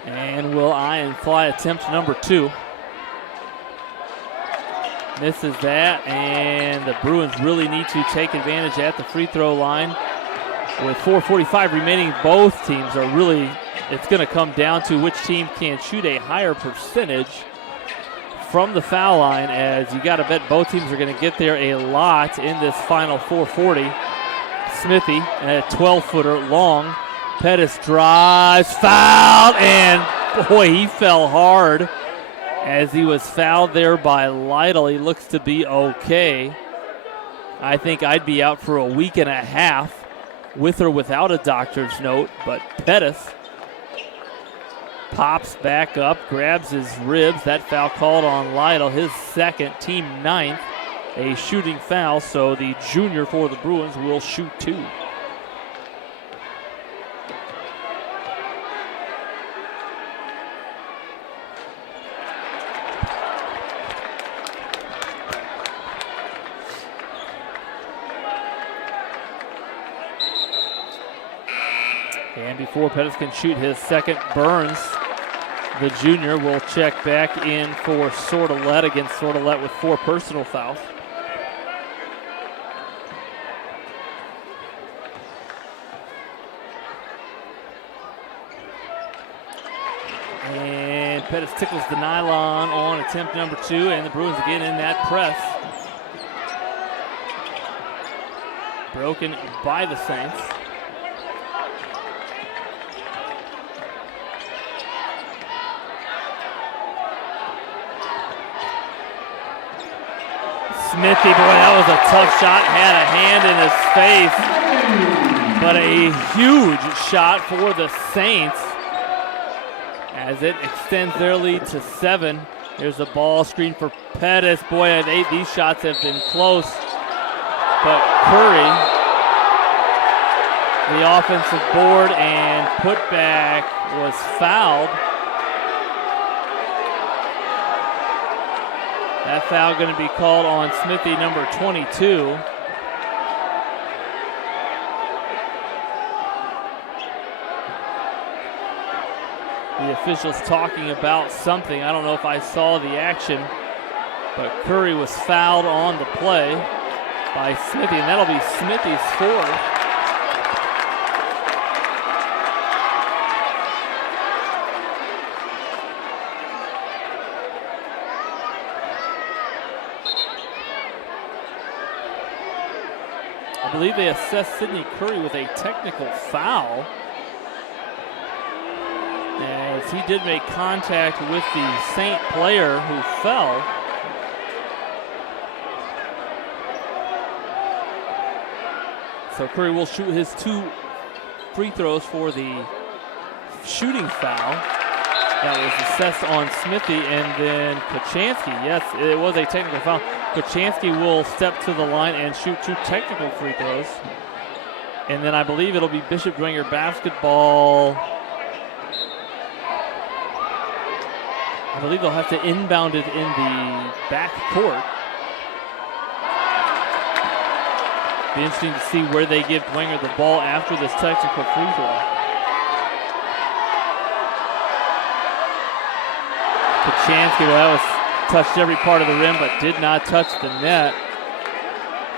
And will iron fly attempt number 2. Misses that, and the Bruins really need to take advantage at the free throw line. With 4:45 remaining, both teams are really, it's going to come down to which team can shoot a higher percentage from the foul line, as you got to bet both teams are going to get there a lot in this final 4:40. Smithy, a 12-footer long. Pettis drives, fouled, and boy, he fell hard as he was fouled there by Lytle. He looks to be okay. I think I'd be out for a week and a half with or without a doctor's note, but Pettis pops back up, grabs his ribs. That foul called on Lytle, his 2nd, team 9th, a shooting foul, so the junior for the Bruins will shoot 2. And before Pettis can shoot his 2nd, Burns, the junior, will check back in for Sordelette against Sordelette with 4 personal fouls. And Pettis tickles the nylon on attempt number 2, and the Bruins again in that press. Broken by the Saints. Smithy, boy, that was a tough shot. Had a hand in his face, but a huge shot for the Saints as it extends their lead to 7. Here's a ball screen for Pettis. Boy, these shots have been close, but Curry, the offensive board and putback was fouled. That foul going to be called on Smithy, number 22. The officials talking about something. I don't know if I saw the action, but Curry was fouled on the play by Smithy, and that'll be Smithy's 4th. I believe they assessed Sidney Curry with a technical foul, as he did make contact with the Saint player who fell. So Curry will shoot his 2 free throws for the shooting foul that was assessed on Smithy, and then Kochanski. Yes, it was a technical foul. Kochanski will step to the line and shoot 2 technical free throws. And then I believe it'll be Bishop Dwenger basketball. I believe they'll have to inbound it in the back court. Be interesting to see where they give Dwenger the ball after this technical free throw. Kochanski, well, that was touched every part of the rim but did not touch the net.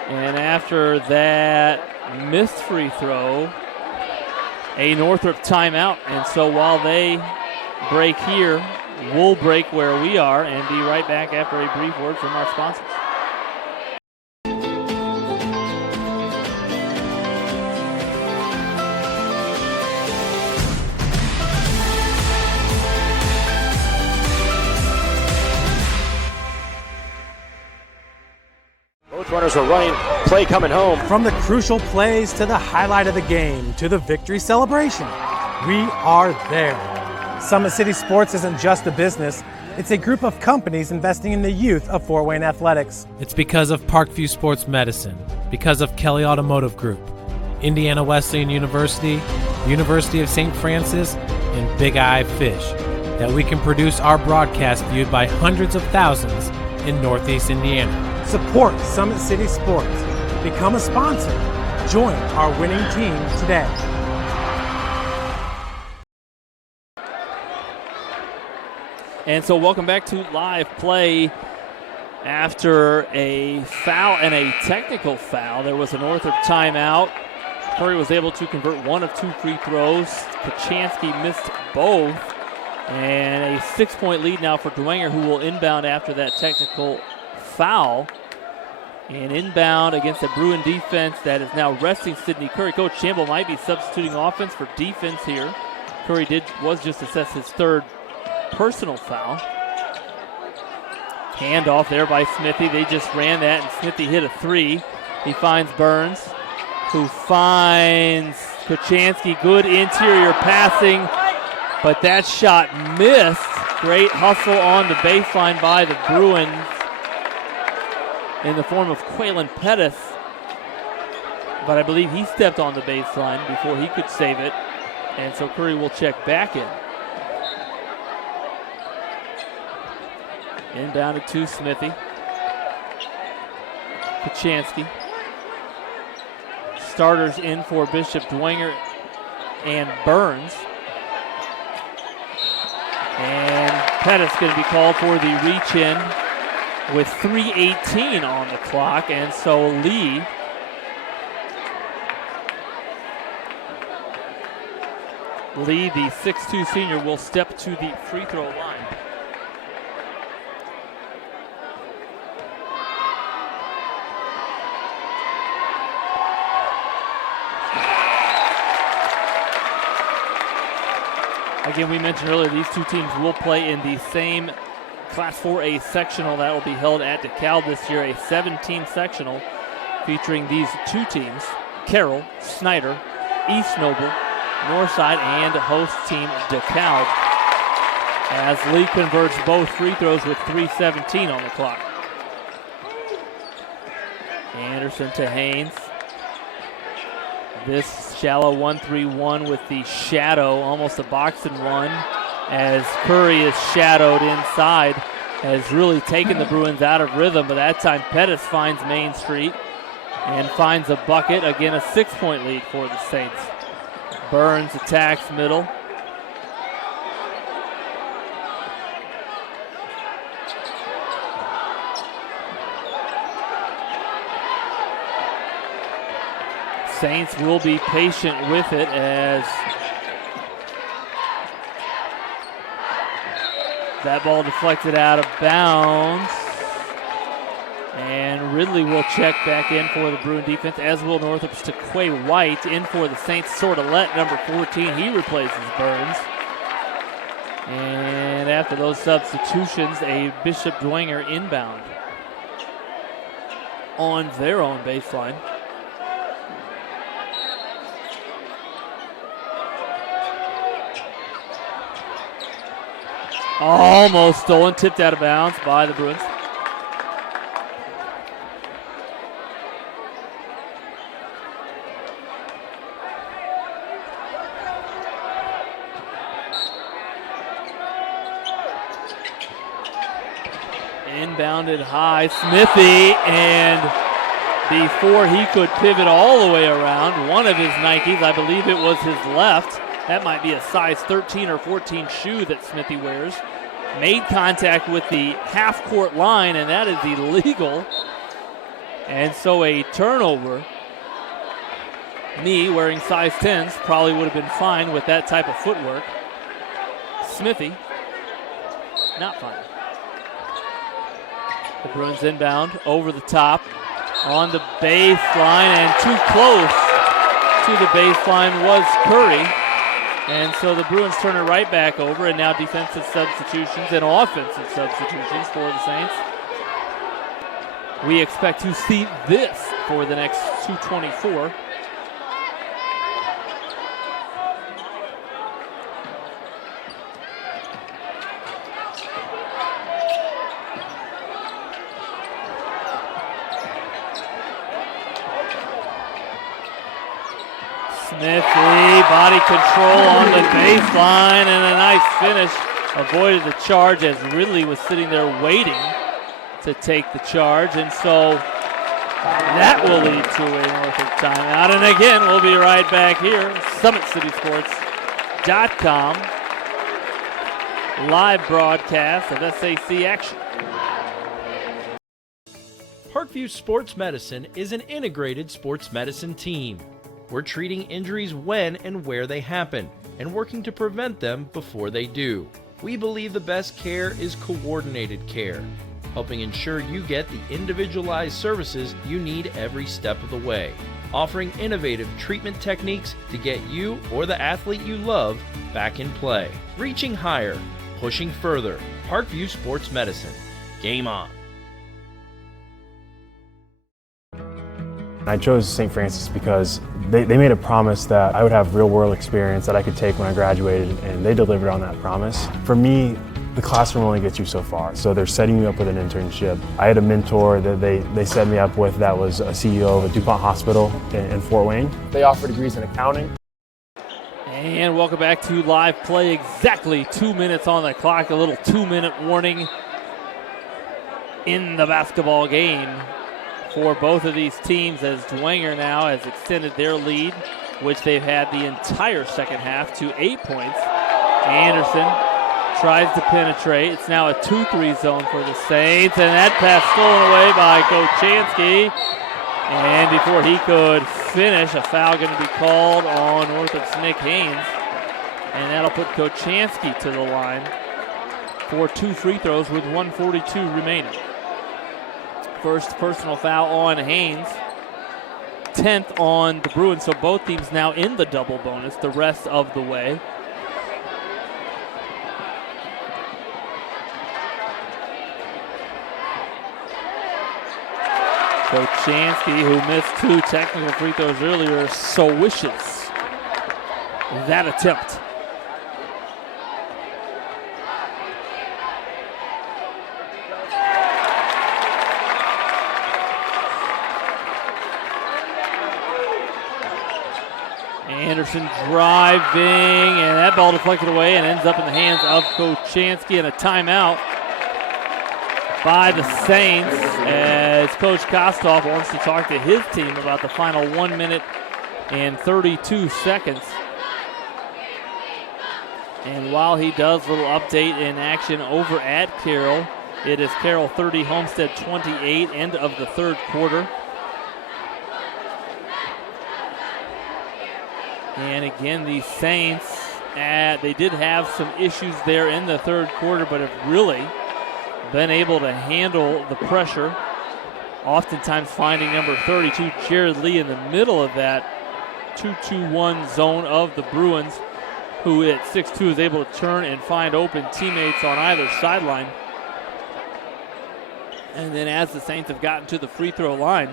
And after that missed free throw, a Northrop timeout. And so while they break here, we'll break where we are and be right back after a brief word from our sponsors. Runners are running, play coming home. From the crucial plays to the highlight of the game to the victory celebration, we are there. Summit City Sports isn't just a business, it's a group of companies investing in the youth of Fort Wayne athletics. It's because of Parkview Sports Medicine, because of Kelly Automotive Group, Indiana Wesleyan University, University of St. Francis, and Big Eye Fish, that we can produce our broadcast viewed by hundreds of thousands in Northeast Indiana. Support Summit City Sports. Become a sponsor. Join our winning team today. And so welcome back to live play. After a foul and a technical foul, there was a Northrop timeout. Curry was able to convert 1 of 2 free throws. Kochanski missed both. And a 6-point lead now for Dwenger, who will inbound after that technical foul. And inbound against a Bruin defense that is now resting Sidney Curry. Coach Campbell might be substituting offense for defense here. Curry was just assessed his 3rd personal foul. Handoff there by Smithy. They just ran that, and Smithy hit a 3. He finds Burns, who finds Kochanski. Good interior passing, but that shot missed. Great hustle on the baseline by the Bruins in the form of Quaylen Pettis. But I believe he stepped on the baseline before he could save it. And so Curry will check back in. Inbounded to Smithy. Kochanski. Starters in for Bishop Dwenger and Burns. And Pettis going to be called for the reach-in with 3:18 on the clock. And so Lee the 6'2 senior, will step to the free throw line. Again, we mentioned earlier, these two teams will play in the same Class 4A sectional that will be held at DeKalb this year, a 17 sectional featuring these two teams, Carroll, Snyder, East Noble, Northside, and host team DeKalb, as Lee converts both free throws with 3:17 on the clock. Anderson to Haynes. This shallow 1-3-1 with the shadow, almost a box and one, as Curry is shadowed inside, has really taken the Bruins out of rhythm, but that time Pettis finds Main Street and finds a bucket. Again, a 6-point lead for the Saints. Burns attacks middle. Saints will be patient with it as that ball deflected out of bounds. And Ridley will check back in for the Bruin defense, as will Northrop's Taquay White in for the Saints. Sordelette, number 14, he replaces Burns. And after those substitutions, a Bishop Dwenger inbound on their own baseline. Almost stolen, tipped out of bounds by the Bruins. Inbounded high, Smithy, and before he could pivot all the way around, one of his Nikes, I believe it was his left, that might be a size 13 or 14 shoe that Smithy wears, made contact with the half-court line, and that is illegal. And so a turnover. Me, wearing size 10s, probably would have been fine with that type of footwork. Smithy, not fine. The Bruins inbound over the top on the baseline, and too close to the baseline was Curry. And so the Bruins turn it right back over, and now defensive substitutions and offensive substitutions for the Saints. We expect to see this for the next 2:24. Smithy, body control on the baseline, and a nice finish. Avoided the charge as Ridley was sitting there waiting to take the charge, and so that will lead to a Northrop timeout. And again, we'll be right back here, SummitCitySports.com, live broadcast of SAC action. Parkview Sports Medicine is an integrated sports medicine team. We're treating injuries when and where they happen, and working to prevent them before they do. We believe the best care is coordinated care, helping ensure you get the individualized services you need every step of the way, offering innovative treatment techniques to get you or the athlete you love back in play. Reaching higher, pushing further. Parkview Sports Medicine. Game on. I chose St. Francis because they made a promise that I would have real-world experience that I could take when I graduated, and they delivered on that promise. For me, the classroom only gets you so far, so they're setting you up with an internship. I had a mentor that they set me up with that was a CEO of a DuPont hospital in Fort Wayne. They offer degrees in accounting. And welcome back to live play. Exactly 2 minutes on the clock, a little 2-minute warning in the basketball game for both of these teams, as Dwenger now has extended their lead, which they've had the entire second half, to 8 points. Anderson tries to penetrate. It's now a 2-3 zone for the Saints, and that pass stolen away by Kochanski. And before he could finish, a foul going to be called on Northrop's Nick Haynes, and that'll put Kochanski to the line for 2 free throws with 1:42 remaining. First personal foul on Haynes, 10th on the Bruins, so both teams now in the double bonus the rest of the way. Kochanski, who missed 2 technical free throws earlier, so wishes that attempt. Anderson driving, and that ball deflected away and ends up in the hands of Kochanski, and a timeout by the Saints as Coach Kostoff wants to talk to his team about the final 1 minute and 32 seconds. And while he does, a little update in action over at Carroll. It is Carroll 30, Homestead 28, end of the third quarter. And again, the Saints, they did have some issues there in the third quarter, but have really been able to handle the pressure. Oftentimes finding number 32, Jared Lee, in the middle of that 2-2-1 zone of the Bruins, who at 6'2" is able to turn and find open teammates on either sideline. And then as the Saints have gotten to the free throw line,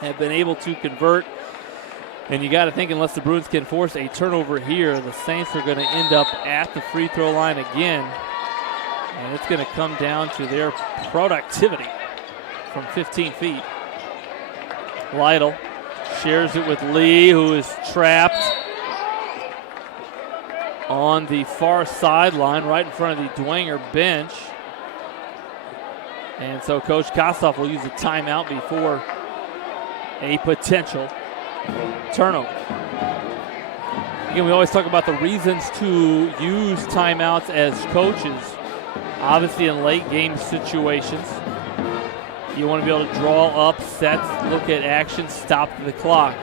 have been able to convert. And you got to think, unless the Bruins can force a turnover here, the Saints are going to end up at the free throw line again. And it's going to come down to their productivity from 15 feet. Lytle shares it with Lee, who is trapped on the far sideline right in front of the Dwenger bench. And so Coach Kostoff will use a timeout before a potential turnover. Again, we always talk about the reasons to use timeouts as coaches. Obviously, in late game situations, you want to be able to draw up sets, look at action, stop the clock.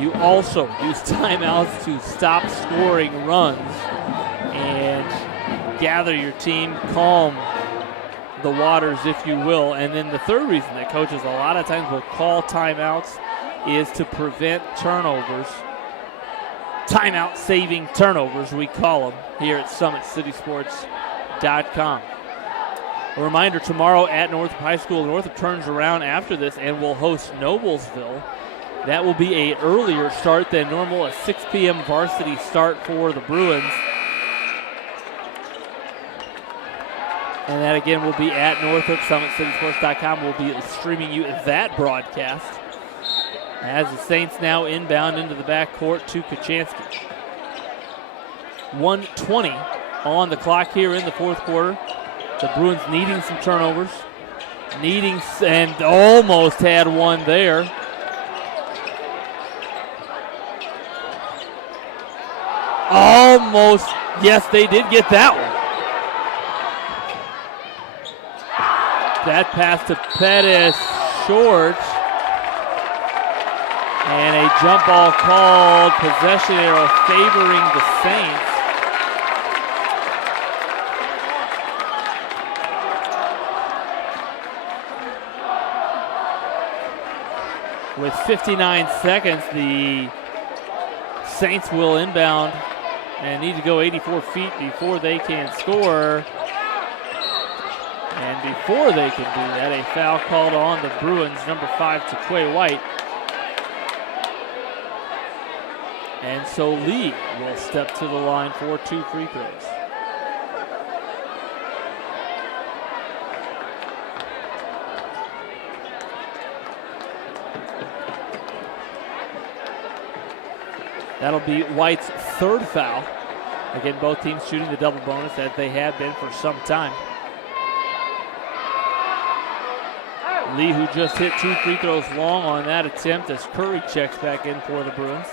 You also use timeouts to stop scoring runs and gather your team, calm the waters, if you will. And then the third reason that coaches a lot of times will call timeouts is to prevent turnovers. Timeout saving turnovers, we call them here at SummitCitySports.com. A reminder, tomorrow at Northrop High School, Northrop turns around after this and will host Noblesville. That will be an earlier start than normal, a 6 p.m. varsity start for the Bruins. And that again will be at Northrop. SummitCitySports.com will be streaming you that broadcast. As the Saints now inbound into the backcourt to Kochanski. 1:20 on the clock here in the fourth quarter. The Bruins needing some turnovers. And almost had one there. Almost. Yes, they did get that one. That pass to Pettis, short. And a jump ball called, possession arrow favoring the Saints. With 59 seconds, the Saints will inbound and need to go 84 feet before they can score. And before they can do that, a foul called on the Bruins, number 5, Taquay White. And so Lee will step to the line for 2 free throws. That'll be White's third foul. Again, both teams shooting the double bonus as they have been for some time. Lee, who just hit 2 free throws long on that attempt as Curry checks back in for the Bruins.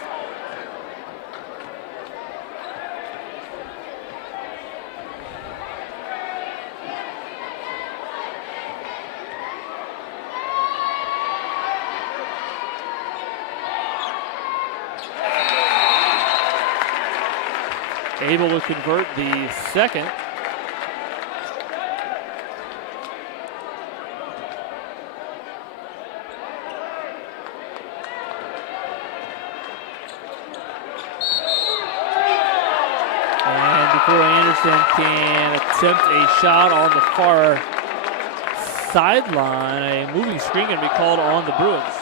Able to convert the second. And before Anderson can attempt a shot on the far sideline. A moving screen going to be called on the Bruins.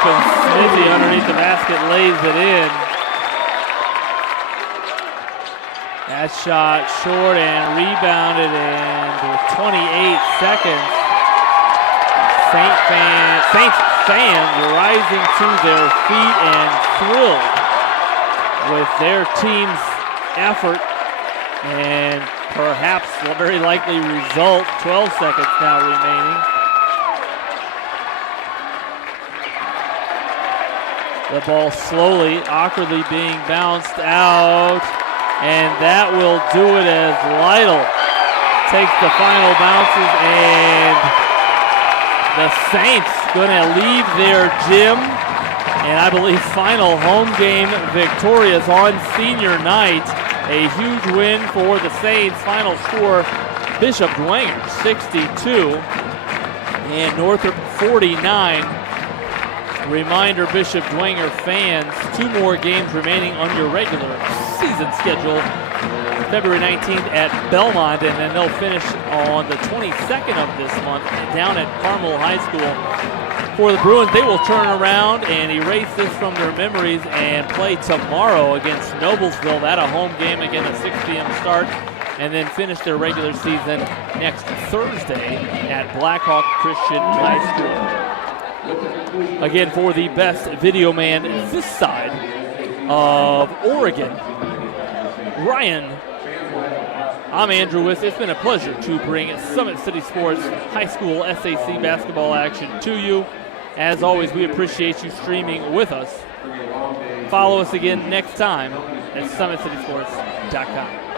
Smithy underneath the basket lays it in. That shot short and rebounded, and with 28 seconds, Saints fans rising to their feet and thrilled with their team's effort and perhaps a very likely result. 12 seconds now remaining. The ball slowly, awkwardly being bounced out, and that will do it as Lytle takes the final bounces, and the Saints going to leave their gym, and I believe final home game victorious on senior night. A huge win for the Saints. Final score, Bishop Dwenger 62 and Northrop 49. Reminder, Bishop Dwenger fans, 2 more games remaining on your regular season schedule. February 19th at Belmont, and then they'll finish on the 22nd of this month down at Carmel High School. For the Bruins, they will turn around and erase this from their memories and play tomorrow against Noblesville. That a home game, again a 6 p.m. start, and then finish their regular season next Thursday at Blackhawk Christian High School. Again, for the best video man this side of Oregon, Ryan, I'm Andrew Wiss. It's been a pleasure to bring Summit City Sports High School SAC basketball action to you. As always, we appreciate you streaming with us. Follow us again next time at SummitCitySports.com.